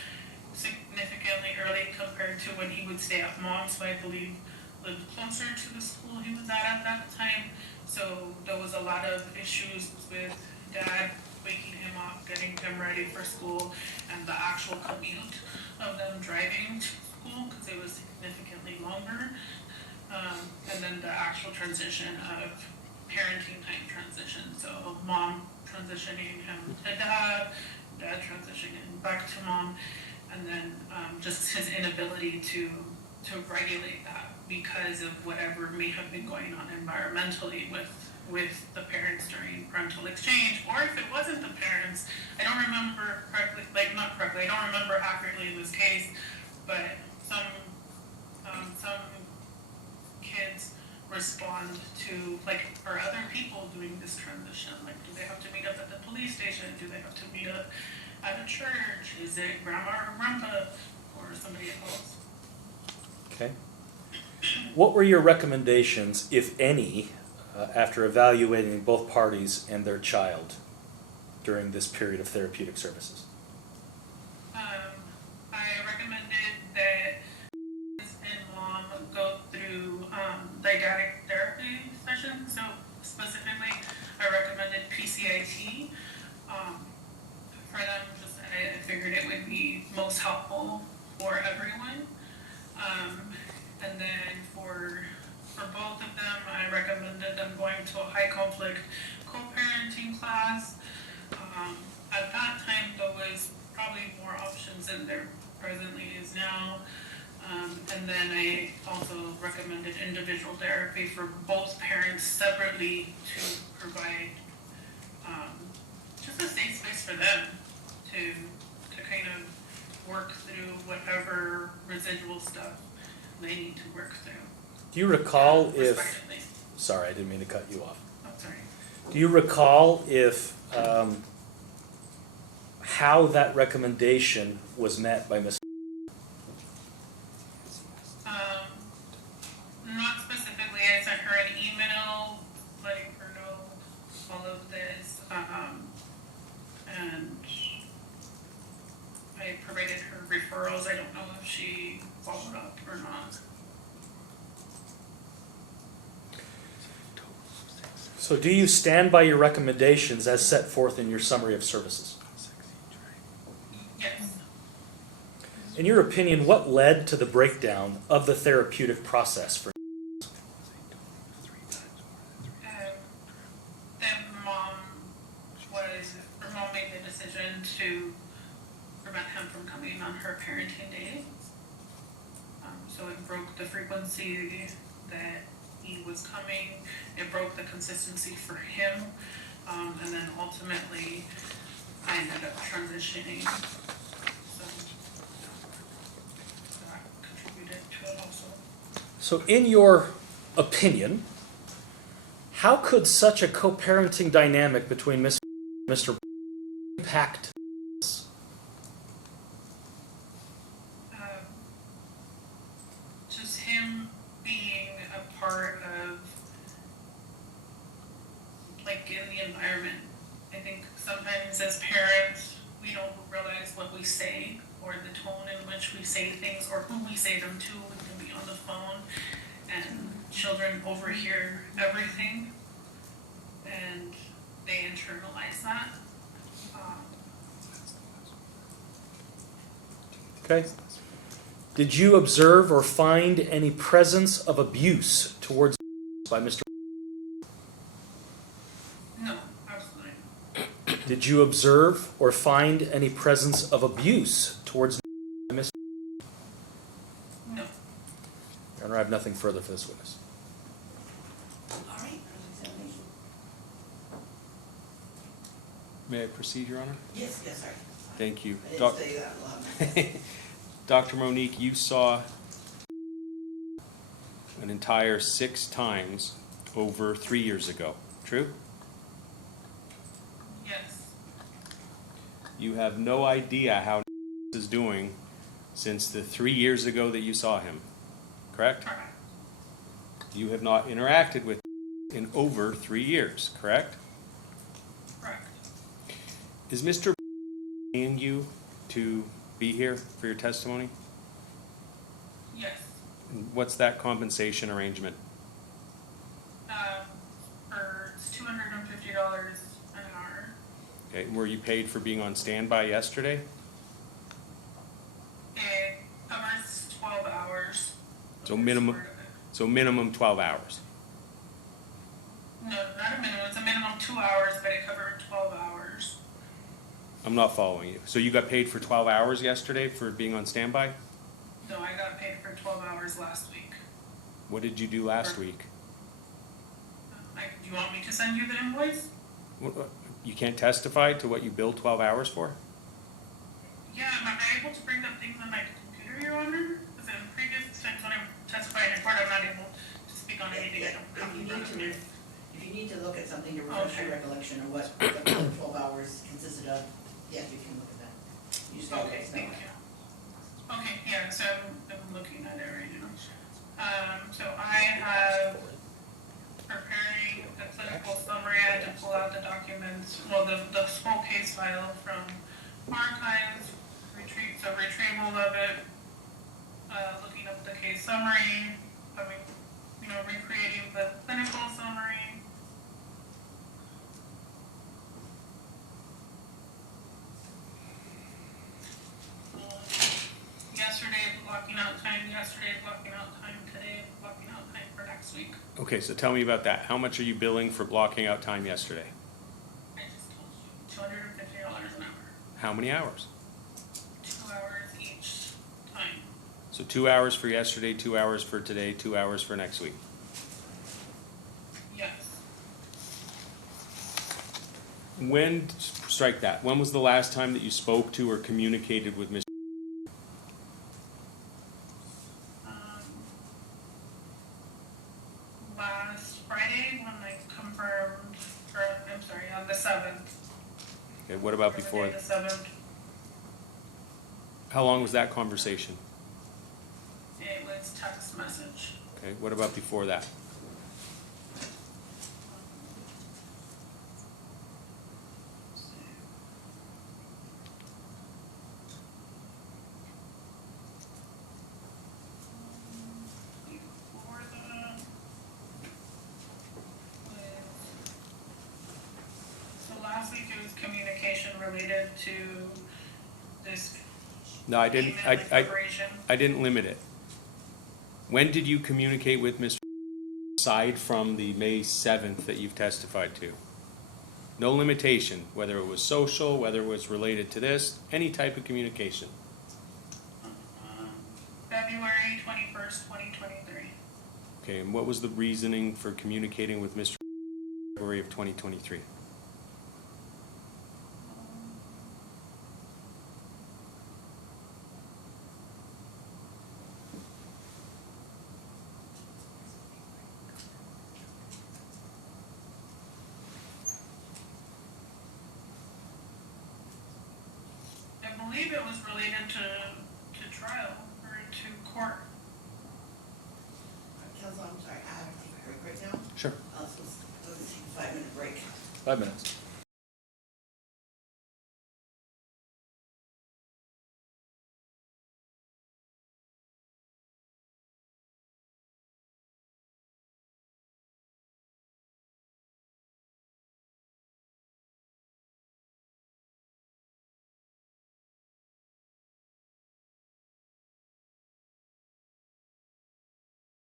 significantly early compared to when he would stay at Mom's, so I believe lived closer to the school he was at that time. So there was a lot of issues with Dad waking him up, getting him ready for school, and the actual commute of them driving to school, because it was significantly longer. And then the actual transition of parenting type transition. So mom transitioning him to dad, dad transitioning back to mom, and then just his inability to regulate that because of whatever may have been going on environmentally with the parents during parental exchange, or if it wasn't the parents. I don't remember correctly, like not correctly, I don't remember accurately in this case, but some kids respond to, like, are other people doing this transition? Like, do they have to meet up at the police station? Do they have to meet up at a church? Is it grandma or grandpa or somebody else? Okay. What were your recommendations, if any, after evaluating both parties and their child during this period of therapeutic services? I recommended that his and mom go through didactic therapy sessions. So specifically, I recommended PCIT for them. Just I figured it would be most helpful for everyone. And then for both of them, I recommended them going to a high conflict co-parenting class. At that time, there was probably more options than there presently is now. And then I also recommended individual therapy for both parents separately to provide just a safe space for them to kind of work through whatever residual stuff they need to work through. Do you recall if, Respectively. sorry, I didn't mean to cut you off. Oh, sorry. Do you recall if, how that recommendation was met by Ms. Not specifically. I sent her an email letting her know all of this, and I provided her referrals. I don't know if she followed up or not. So do you stand by your recommendations as set forth in your summary of services? Yes. In your opinion, what led to the breakdown of the therapeutic process for Her mom made the decision to prevent him from coming on her parenting days. So it broke the frequency that he was coming. It broke the consistency for him. And then ultimately, I ended up transitioning. So that contributed to it also. So in your opinion, how could such a co-parenting dynamic between Mr. impact? Just him being a part of, like, in the environment. I think sometimes as parents, we don't realize what we say or the tone in which we say things or who we say them to. We can be on the phone and children overhear everything and they internalize that. Okay. Did you observe or find any presence of abuse towards by Mr. No, absolutely. Did you observe or find any presence of abuse towards Mr. No. Your Honor, I have nothing further for this witness. All right, examination. May I proceed, Your Honor? Yes, sorry. Thank you. I didn't say that loud. Dr. Monique, you saw an entire 6 times over 3 years ago, true? Yes. You have no idea how is doing since the 3 years ago that you saw him, correct? Correct. You have not interacted with in over 3 years, correct? Correct. Is Mr. paying you to be here for your testimony? Yes. And what's that compensation arrangement? It's $250 an hour. Okay, and were you paid for being on standby yesterday? It covers 12 hours. So minimum, So minimum 12 hours. No, not a minimum, it's a minimum 2 hours, but it covered 12 hours. I'm not following you. So you got paid for 12 hours yesterday for being on standby? No, I got paid for 12 hours last week. What did you do last week? Do you want me to send you the invoice? You can't testify to what you billed 12 hours for? Yeah, am I able to bring up things on my computer, Your Honor? Because in previous times when I testified in court, I'm not able to speak on anything I don't have in front of me. If you need to look at something to refresh your recollection of what the 12 hours consisted of, yes, you can look at that. You just gotta let Okay, us know. thank you. Okay, yeah, so I'm looking at it right now. So I have preparing a clinical summary. I had to pull out the documents, well, the whole case file from archives, retrieval of it, looking up the case summary, recreating the clinical summary. Yesterday, blocking out time, today, blocking out time for next week. Okay, so tell me about that. How much are you billing for blocking out time yesterday? I just told you, $250 an hour, How many hours? 2 hours each time. So 2 hours for yesterday, 2 hours for today, 2 hours for next week. Yes. When, strike that, when was the last time that you spoke to or communicated with Mr. Last Friday when I confirmed, on the 7th. Okay, what about before? The 7th, How long was that conversation? it was text message. Okay, what about before that? Before that so last week it was communication related to this No, I didn't, payment preparation. I didn't limit it. When did you communicate with Mr. aside from the May 7th that you've testified to? No limitation, whether it was social, whether it was related to this, any type of communication. February 21st, 2023. Okay, and what was the reasoning for communicating with Mr. February of 2023? I believe it was related to trial or to court. Council, I'm sorry, I have to take a break right now. Sure. Let's go take a 5-minute break. 5 minutes.